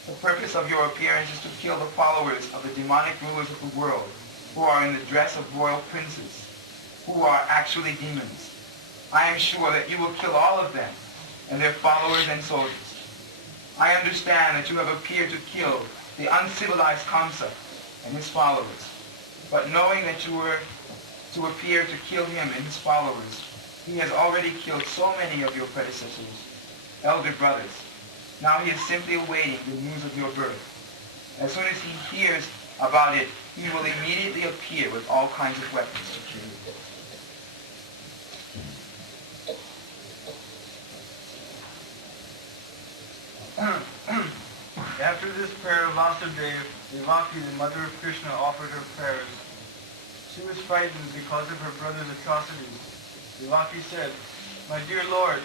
The purpose of your appearance is to kill the followers of the demonic rulers of the world, who are in the dress of royal princes, who are actually demons. I am sure that you will kill all of them, and their followers and soldiers. I understand that you have appeared to kill the uncivilized Kamsa and his followers. But knowing that you were to appear to kill him and his followers, he has already killed so many of your predecessors, elder brothers. Now he is simply awaiting the news of your birth. As soon as he hears about it, he will immediately appear with all kinds of weapons to kill you. After this prayer of Vasudeva, Devaki, the mother of Krishna, offered her prayers. She was frightened because of her brother's atrocities. Devaki said, "My dear Lord,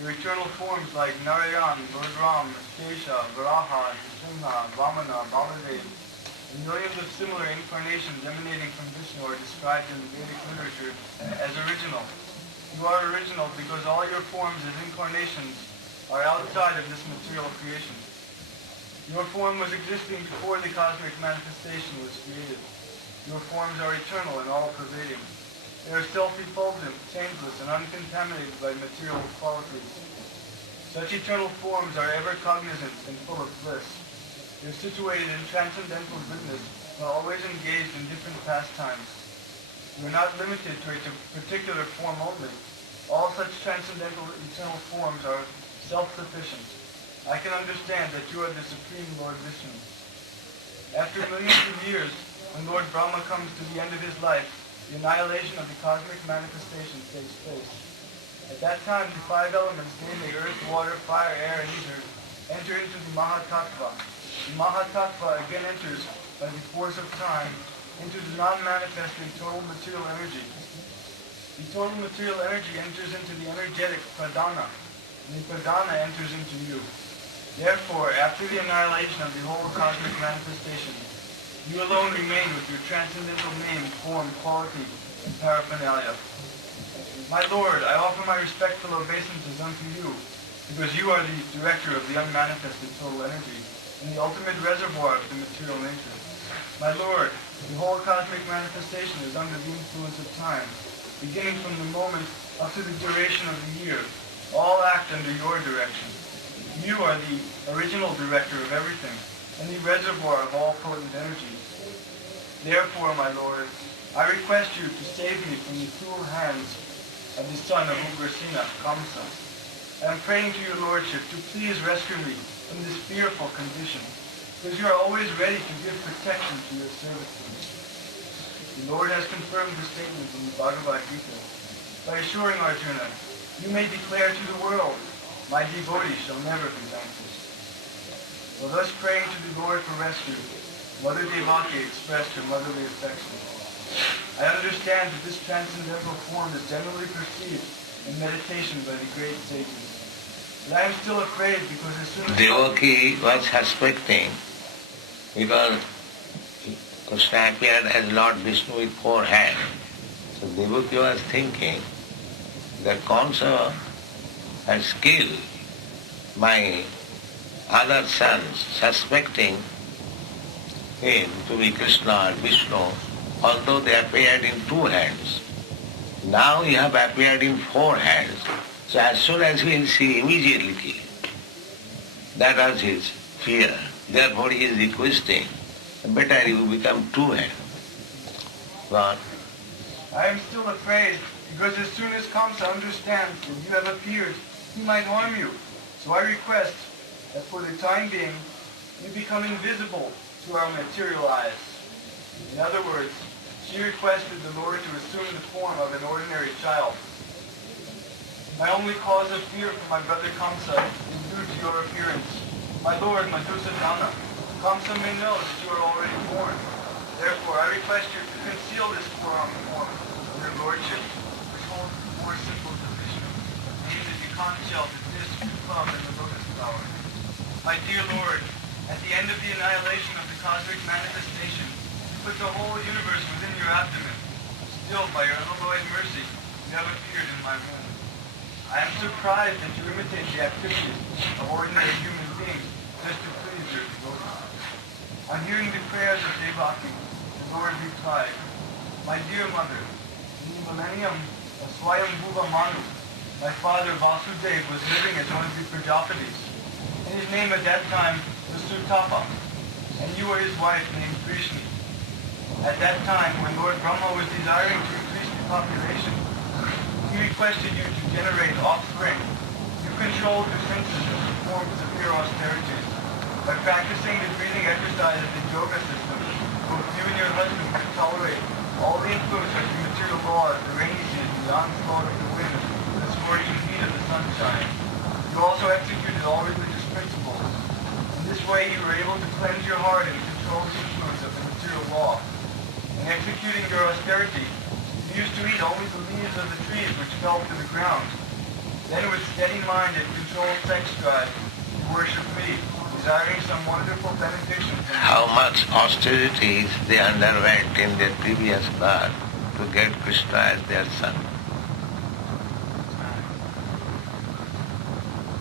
your eternal forms like Narayan, Balaram, Kesha, Varaha, Nrsimha, Vamana, Baladev, and millions of similar incarnations emanating from Vishnu are described in the Vedic literature as original. You are original because all your forms as incarnations are outside of this material creation. Your form was existing before the cosmic manifestation was created. Your forms are eternal and all-pervading. They are self-effulgent, changeless, and uncontaminated by material qualities. Such eternal forms are ever cognizant and full of bliss. They are situated in transcendental goodness and are always engaged in different pastimes. You are not limited to a particular form only. All such transcendental eternal forms are self-sufficient. I can understand that you are the Supreme Lord Vishnu. After millions of years, when Lord Brahma comes to the end of his life, the annihilation of the cosmic manifestation takes place. At that time, the five elements, namely earth, water, fire, air, and ether, enter into the Mahatattva. The Mahatattva again enters, by the force of time, into the non-manifested total material energy. The total material energy enters into the energetic Pradhana, and the Pradhana enters into you. Therefore, after the annihilation of the whole cosmic manifestation, you alone remain with your transcendental name, form, quality, and paraphernalia. My Lord, I offer my respectful obeisances unto you, because you are the director of the unmanifested total energy, and the ultimate reservoir of the material nature. My Lord, the whole cosmic manifestation is under the influence of time, beginning from the moment up to the duration of the year. All act under your direction. You are the original director of everything, and the reservoir of all potent energies. Therefore, my Lord, I request you to save me from the cruel hands of the son of Kṛṣṇa, Kamsa. I am praying to your Lordship to please rescue me from this fearful condition, because you are always ready to give protection to your servitors. The Lord has confirmed the statement in the Bhagavad Gita by assuring Arjuna, you may declare to the world, my devotee shall never be vanquished. While thus praying to the Lord for rescue, Mother Devaki expressed her motherly affection. I understand that this transcendental form is generally perceived in meditation by the great sages. But I am still afraid because as soon as... Devaki was suspecting, because Kṛṣṇa appeared as Lord Vishnu with 4 hands. So Devaki was thinking that Kamsa has killed my other sons, suspecting him to be Kṛṣṇa or Vishnu, although they appeared in 2 hands. Now you have appeared in 4 hands. So as soon as he will see, immediately kill. That was his fear. Therefore he is requesting, better you become 2 hands. But I am still afraid, because as soon as Kamsa understands that you have appeared, he might harm you. So I request that for the time being, you become invisible to our material eyes. In other words, she requested the Lord to assume the form of an ordinary child. My only cause of fear for my brother Kamsa is due to your appearance. My Lord, Madhusadana, Kamsa may know that you are already born. Therefore, I request you to conceal this form of your lordship, which holds the 4 symbols of Vishnu, namely the conch shell, the disc, the club, and the lotus flower. My dear Lord, at the end of the annihilation of the cosmic manifestation, you put the whole universe within your abdomen. Still, by your unalloyed mercy, you have appeared in my womb. I am surprised that you imitate the activities of ordinary human beings just to please your devotees. On hearing the prayers of Devaki, the Lord replied, My dear mother, in the millennium of Swayambhuva Manu, my father Vasudeva was living as one of the Prajapatis, and his name at that time was Sutapa, and you were his wife named Kṛṣṇa. At that time, when Lord Brahma was desiring to increase the population, he requested you to generate offspring. You controlled your senses and performed severe austerities. By practicing the breathing exercise of the yoga system, both you and your husband could tolerate all the influence of the material laws, the rainy season, the onslaught of the wind, the scorching heat of the sunshine. You also executed all religious principles. In this way, you were able to cleanse your heart and control the influence of the material law. In executing your austerity, you used to eat only the leaves of the trees which fell to the ground. Then with steady mind and controlled sex drive, you worship me, desiring some wonderful benediction from me. how much austerities they underwent in their previous birth to get Kṛṣṇa as their son.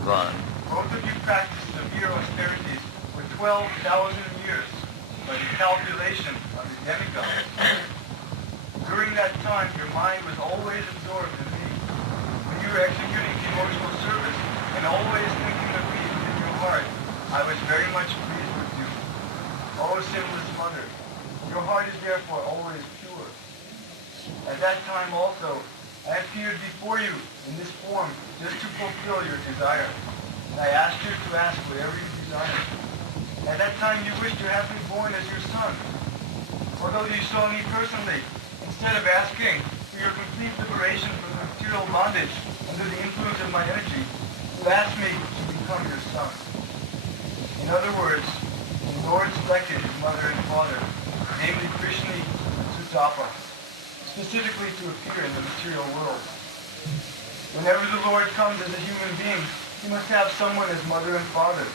Go on. Both of you practiced severe austerities for 12,000 years by the calculation of the demigods. During that time, your mind was always absorbed in me. When you were executing devotional service and always thinking of me in your heart, I was very much pleased with you. O sinless mother, your heart is therefore always pure. At that time also, I appeared before you in this form just to fulfill your desire. And I asked you to ask whatever you desire. At that time you wished to have me born as your son. Although you saw me personally, instead of asking for your complete liberation from the material bondage under the influence of my energy, you asked me to become your son. In other words, the Lord selected his mother and father, namely Kṛṣṇa and Sutapa, specifically to appear in the material world. Whenever the Lord comes as a human being, he must have someone as mother and father.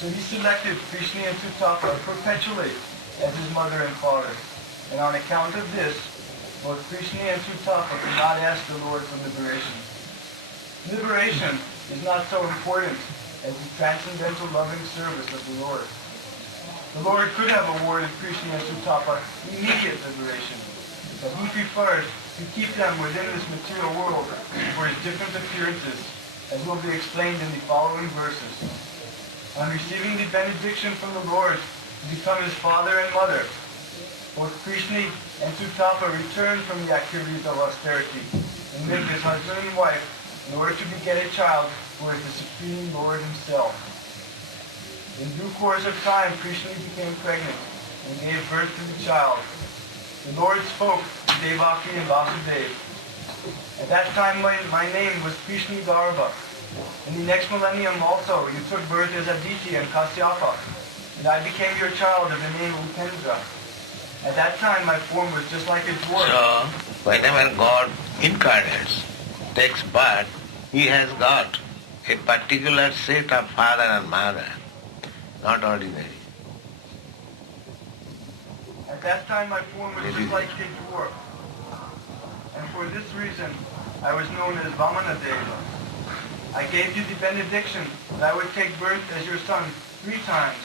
So he selected Kṛṣṇa and Sutapa perpetually as his mother and father. And on account of this, both Kṛṣṇa and Sutapa could not ask the Lord for liberation. Liberation is not so important as the transcendental loving service of the Lord. The Lord could have awarded Kṛṣṇa and Sutapa immediate liberation, but he preferred to keep them within this material world for his different appearances, as will be explained in the following verses. On receiving the benediction from the Lord to become his father and mother, both Kṛṣṇa and Sutapa returned from the activities of austerity and lived as husband and wife in order to beget a child who is the Supreme Lord himself. In due course of time, Kṛṣṇa became pregnant and gave birth to the child. The Lord spoke to Devaki and Vasudeva. At that time, my name was Kṛṣṇa Garbha. In the next millennium also, you took birth as Aditi and Kasyapa, and I became your child of the name Upendra. At that time, my form was just like a dwarf. So, whenever God incarnates, takes birth, he has got a particular set of father and mother, not ordinary. At that time, my form was just like a dwarf. And for this reason, I was known as Vamana Deva. I gave you the benediction that I would take birth as your son 3 times.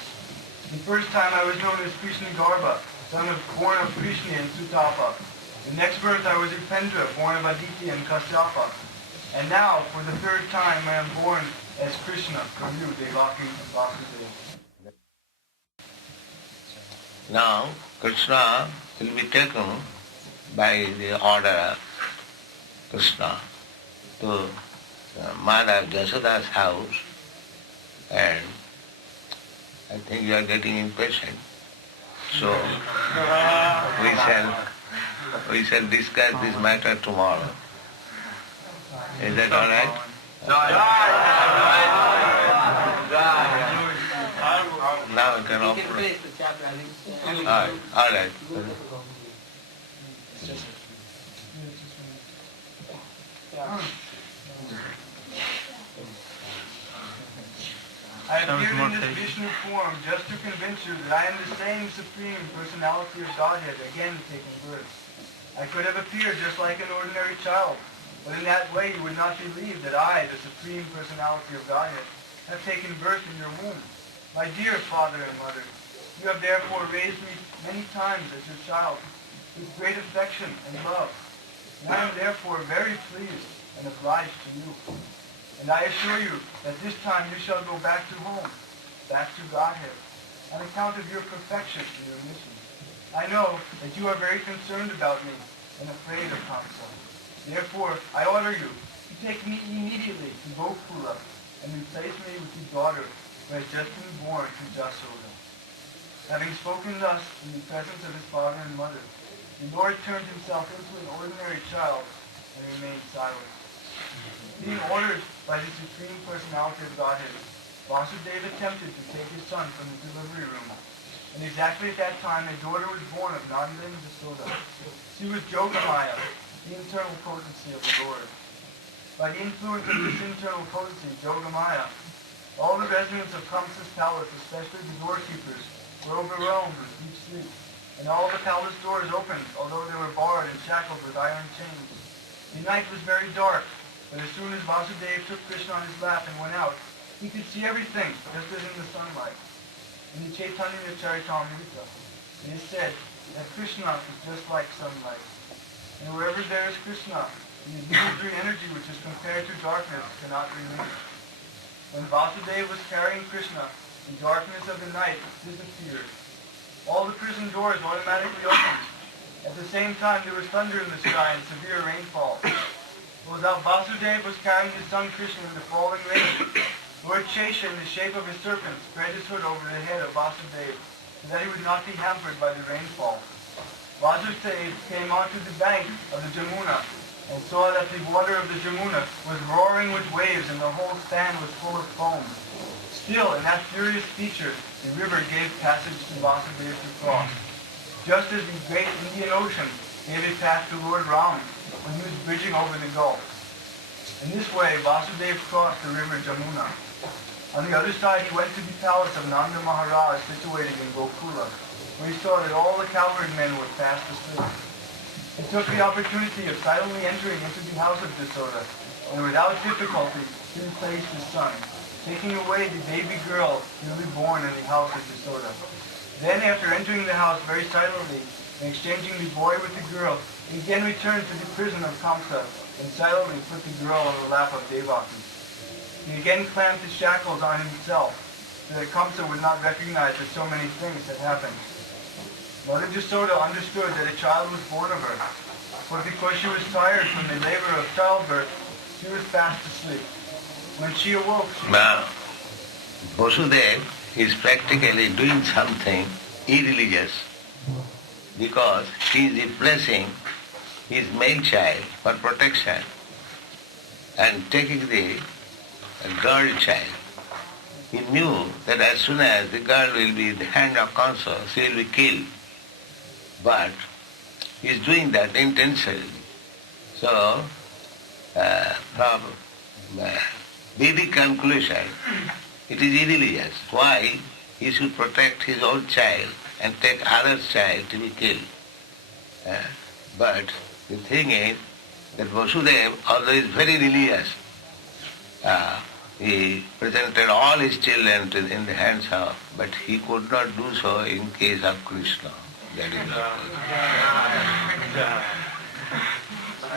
The first time I was known as Kṛṣṇa Garbha, born of Kṛṣṇa and Sutapa. The next birth I was Upendra, born of Aditi and Kasyapa. And now, for the third time, I am born as Kṛṣṇa from you, Devaki and Vasudeva. Now, Kṛṣṇa will be taken by the order of Kṛṣṇa to Mother Jasoda's house, and I think you are getting impatient. So we shall discuss this matter tomorrow. Is that all right? Now we can open. finish the chapter, I think. All right. I appeared in this Vishnu form just to convince you that I am the same Supreme Personality of Godhead, again taking birth. I could have appeared just like an ordinary child, but in that way you would not believe that I, the Supreme Personality of Godhead, have taken birth in your womb. My dear father and mother, you have therefore raised me many times as your child, with great affection and love. And I am therefore very pleased and obliged to you. And I assure you that this time you shall go back to home, back to Godhead, on account of your perfection in your mission. I know that you are very concerned about me and afraid of Kamsa. Therefore, I order you to take me immediately to Gokula and replace me with your daughter, who has just been born to Jasoda. Having spoken thus in the presence of his father and mother, the Lord turned himself into an ordinary child and remained silent. Being ordered by the Supreme Personality of Godhead, Vasudeva attempted to take his son from the delivery room. And exactly at that time, a daughter was born of Nanda and Jasoda. She was Yogamaya, the internal potency of the Lord. By the influence of this internal potency, Yogamaya, all the residents of Kamsa's palace, especially the doorkeepers, were overwhelmed with deep sleep. And all the palace doors opened, although they were barred and shackled with iron chains. The night was very dark, but as soon as Vasudeva took Kṛṣṇa on his lap and went out, he could see everything, just as in the sunlight. In the Chaitanya Charitamrita, it is said that Kṛṣṇa is just like sunlight. And wherever there is Kṛṣṇa, the illusory energy which is compared to darkness cannot remain. When Vasudeva was carrying Kṛṣṇa, the darkness of the night disappeared. All the prison doors automatically opened. At the same time, there was thunder in the sky and severe rainfall. While Vasudeva was carrying his son Kṛṣṇa in the falling rain, Lord Shesha, in the shape of a serpent, spread his hood over the head of Vasudeva, so that he would not be hampered by the rainfall. Vasudeva came onto the bank of the Jamuna and saw that the water of the Jamuna was roaring with waves and the whole span was full of foam. Still, in that furious feature, the river gave passage to Vasudeva to cross, just as the great Indian Ocean gave a path to Lord Ram when he was bridging over the Gulf. In this way, Vasudeva crossed the river Jamuna. On the other side, he went to the palace of Nanda Maharaj, situated in Gokula, where he saw that all the cowherd men were fast asleep. He took the opportunity of silently entering into the house of Jasoda, and without difficulty, he replaced his son, taking away the baby girl newly born in the house of Jasoda. Then, after entering the house very silently and exchanging the boy with the girl, he again returned to the prison of Kamsa and silently put the girl on the lap of Devaki. He again clamped the shackles on himself so that Kamsa would not recognize that so many things had happened. Mother Jasoda understood that a child was born of her, but because she was tired from the labor of childbirth, she was fast asleep. When she awoke, Now, Vasudeva is practically doing something irreligious because he is replacing his male child for protection and taking the girl child. He knew that as soon as the girl will be in the hand of Kṛṣṇa, she will be killed. But he is doing that intentionally. So, from Vedic conclusion, it is irreligious. Why he should protect his own child and take other's child to be killed? But the thing is that Vasudeva, although is very religious, he presented all his children in the hands of, but he could not do so in case of Kṛṣṇa. That is all.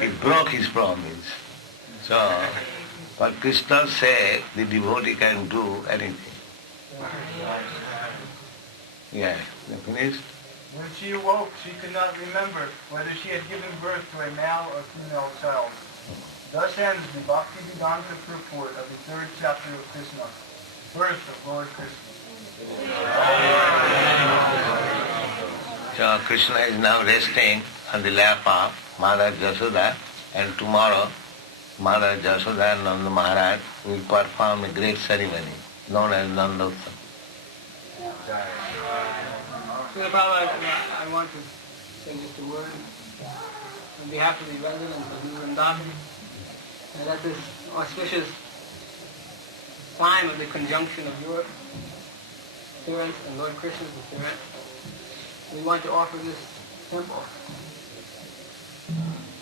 He broke his promise. So, but Krishna said the devotee can do anything. Yeah, you finished? When she awoke, she could not remember whether she had given birth to a male or female child. Thus ends the Bhakti Vedanta purport of the 3rd chapter of Kṛṣṇa, birth of Lord Kṛṣṇa. So Krishna is now resting on the lap of Mother Jasoda, and tomorrow Mother Jasoda and Nanda Maharaj will perform a great ceremony known as Nandotsav. Srila Prabhupada, I want to say just a word on behalf of the residents of New Vrindavan, and at this auspicious time of the conjunction of your appearance and Lord Krishna's appearance, we want to offer this temple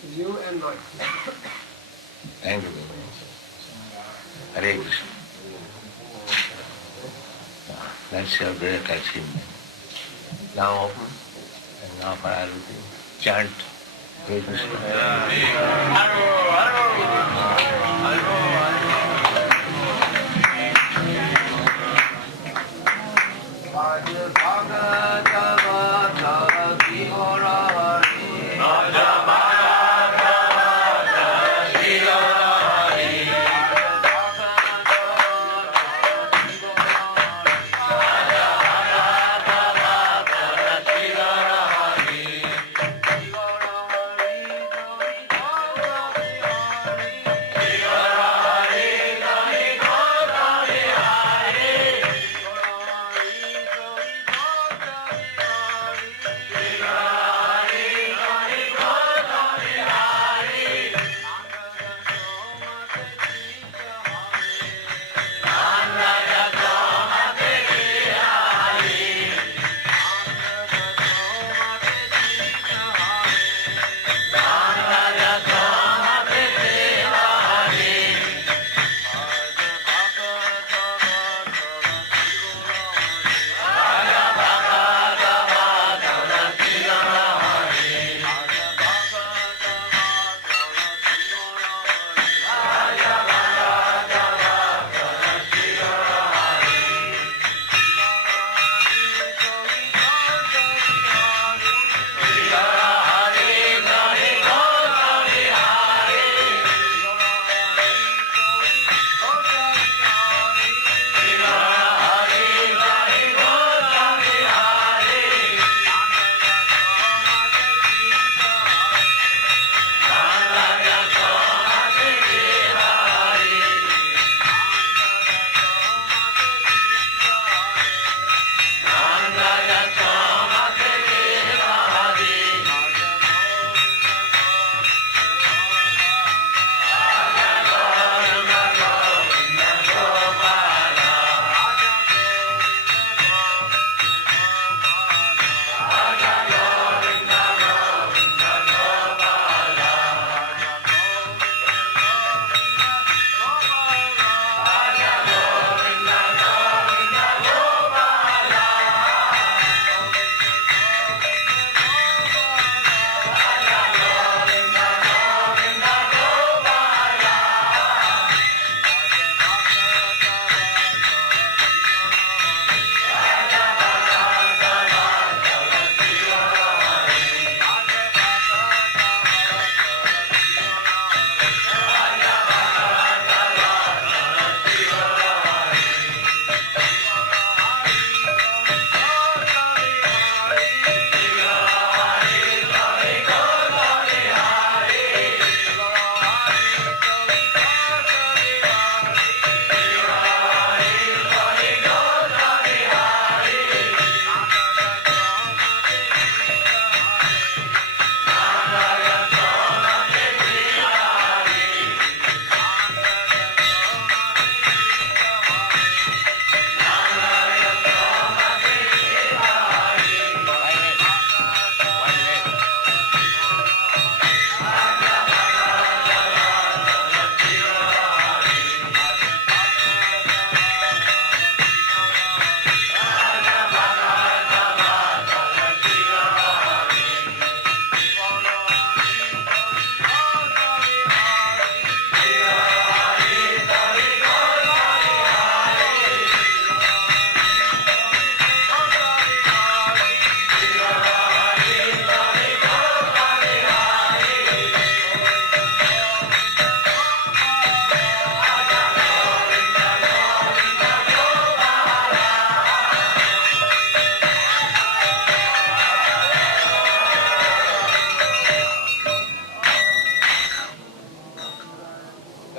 to you and Lord Krishna. Thank you very much. Hare Krishna. That's your great achievement. Now open, and now for Arati. Chant Hare Krishna.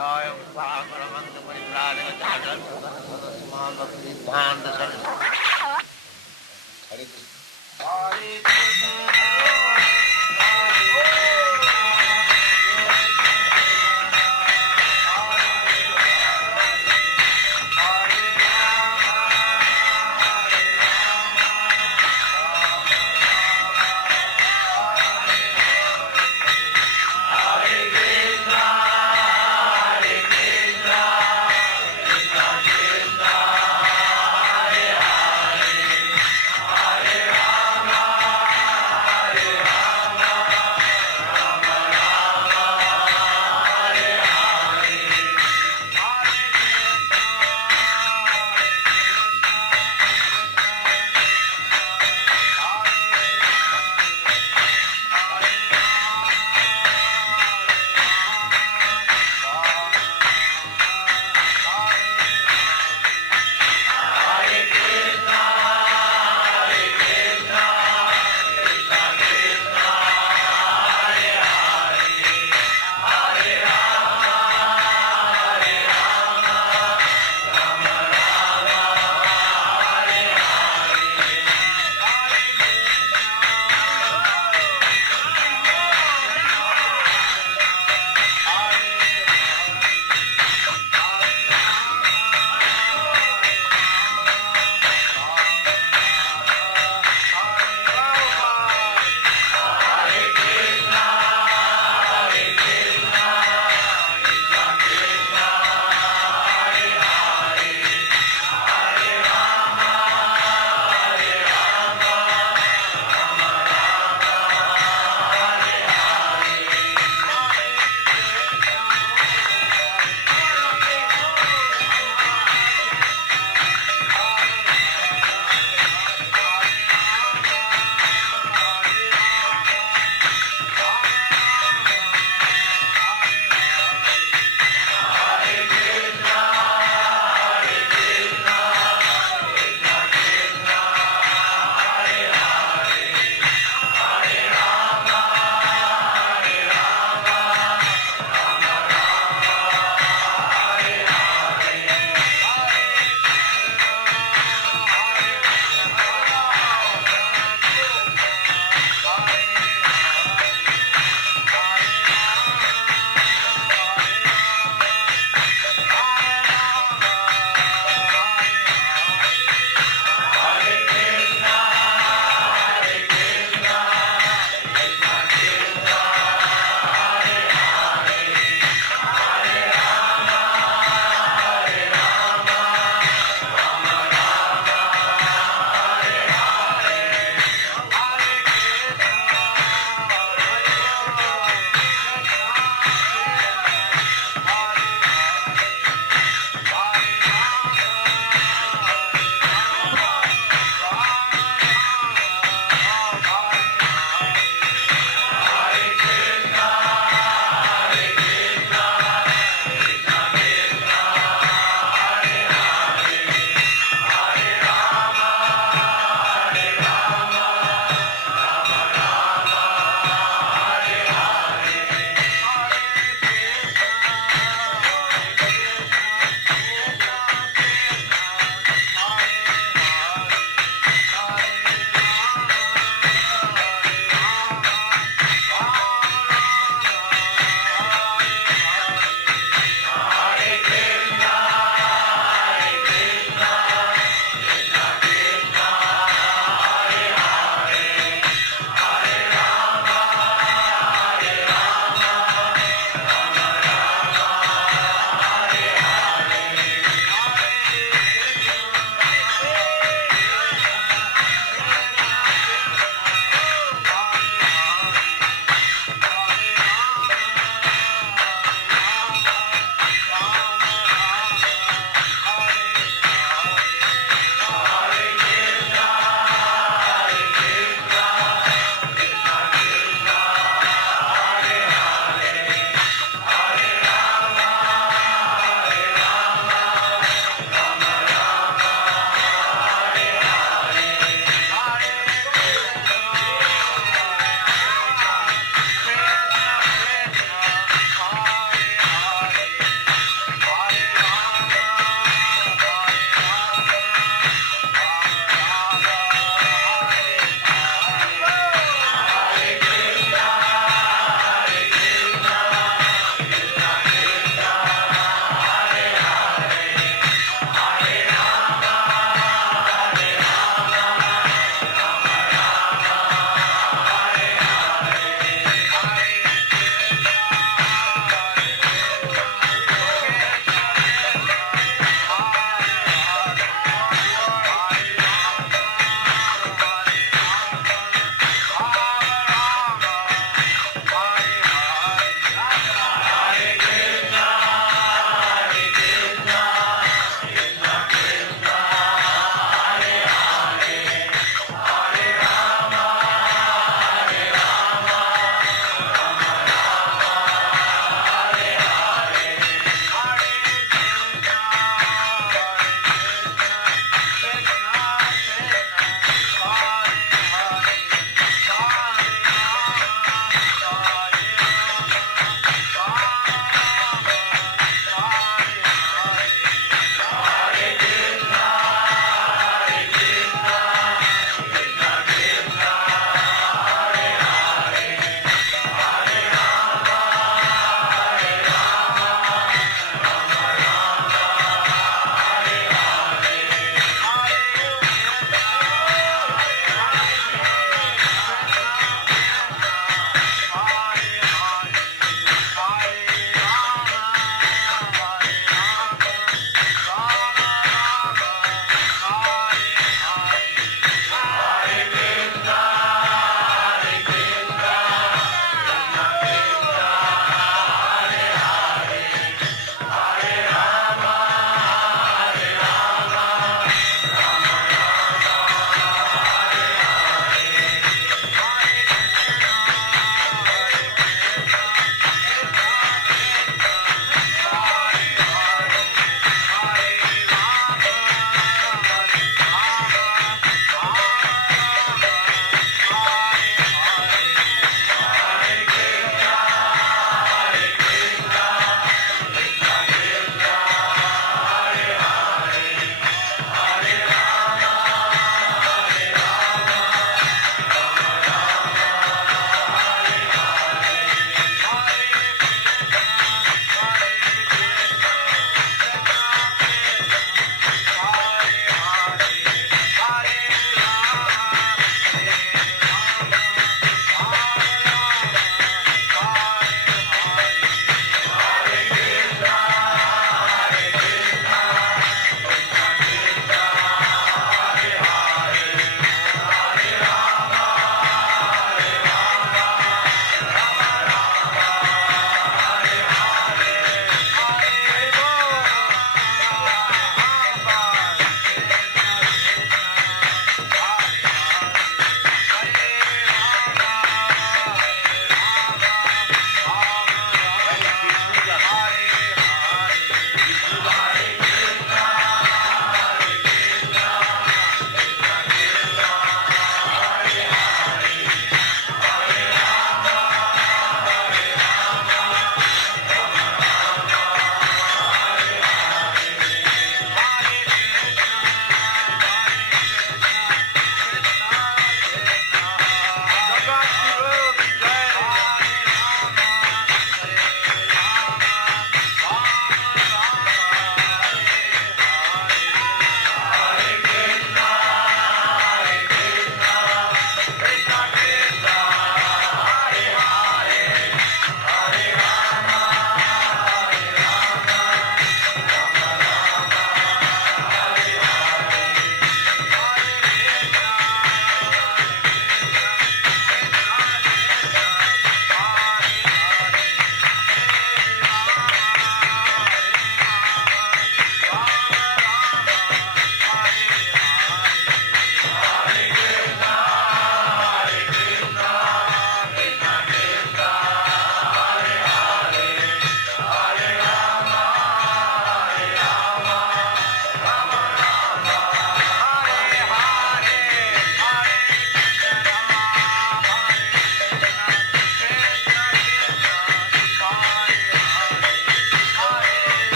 Jaya Paramanta Pariprajaka Chakra Bhakti Dhanta Hare Krishna. Hare Krishna.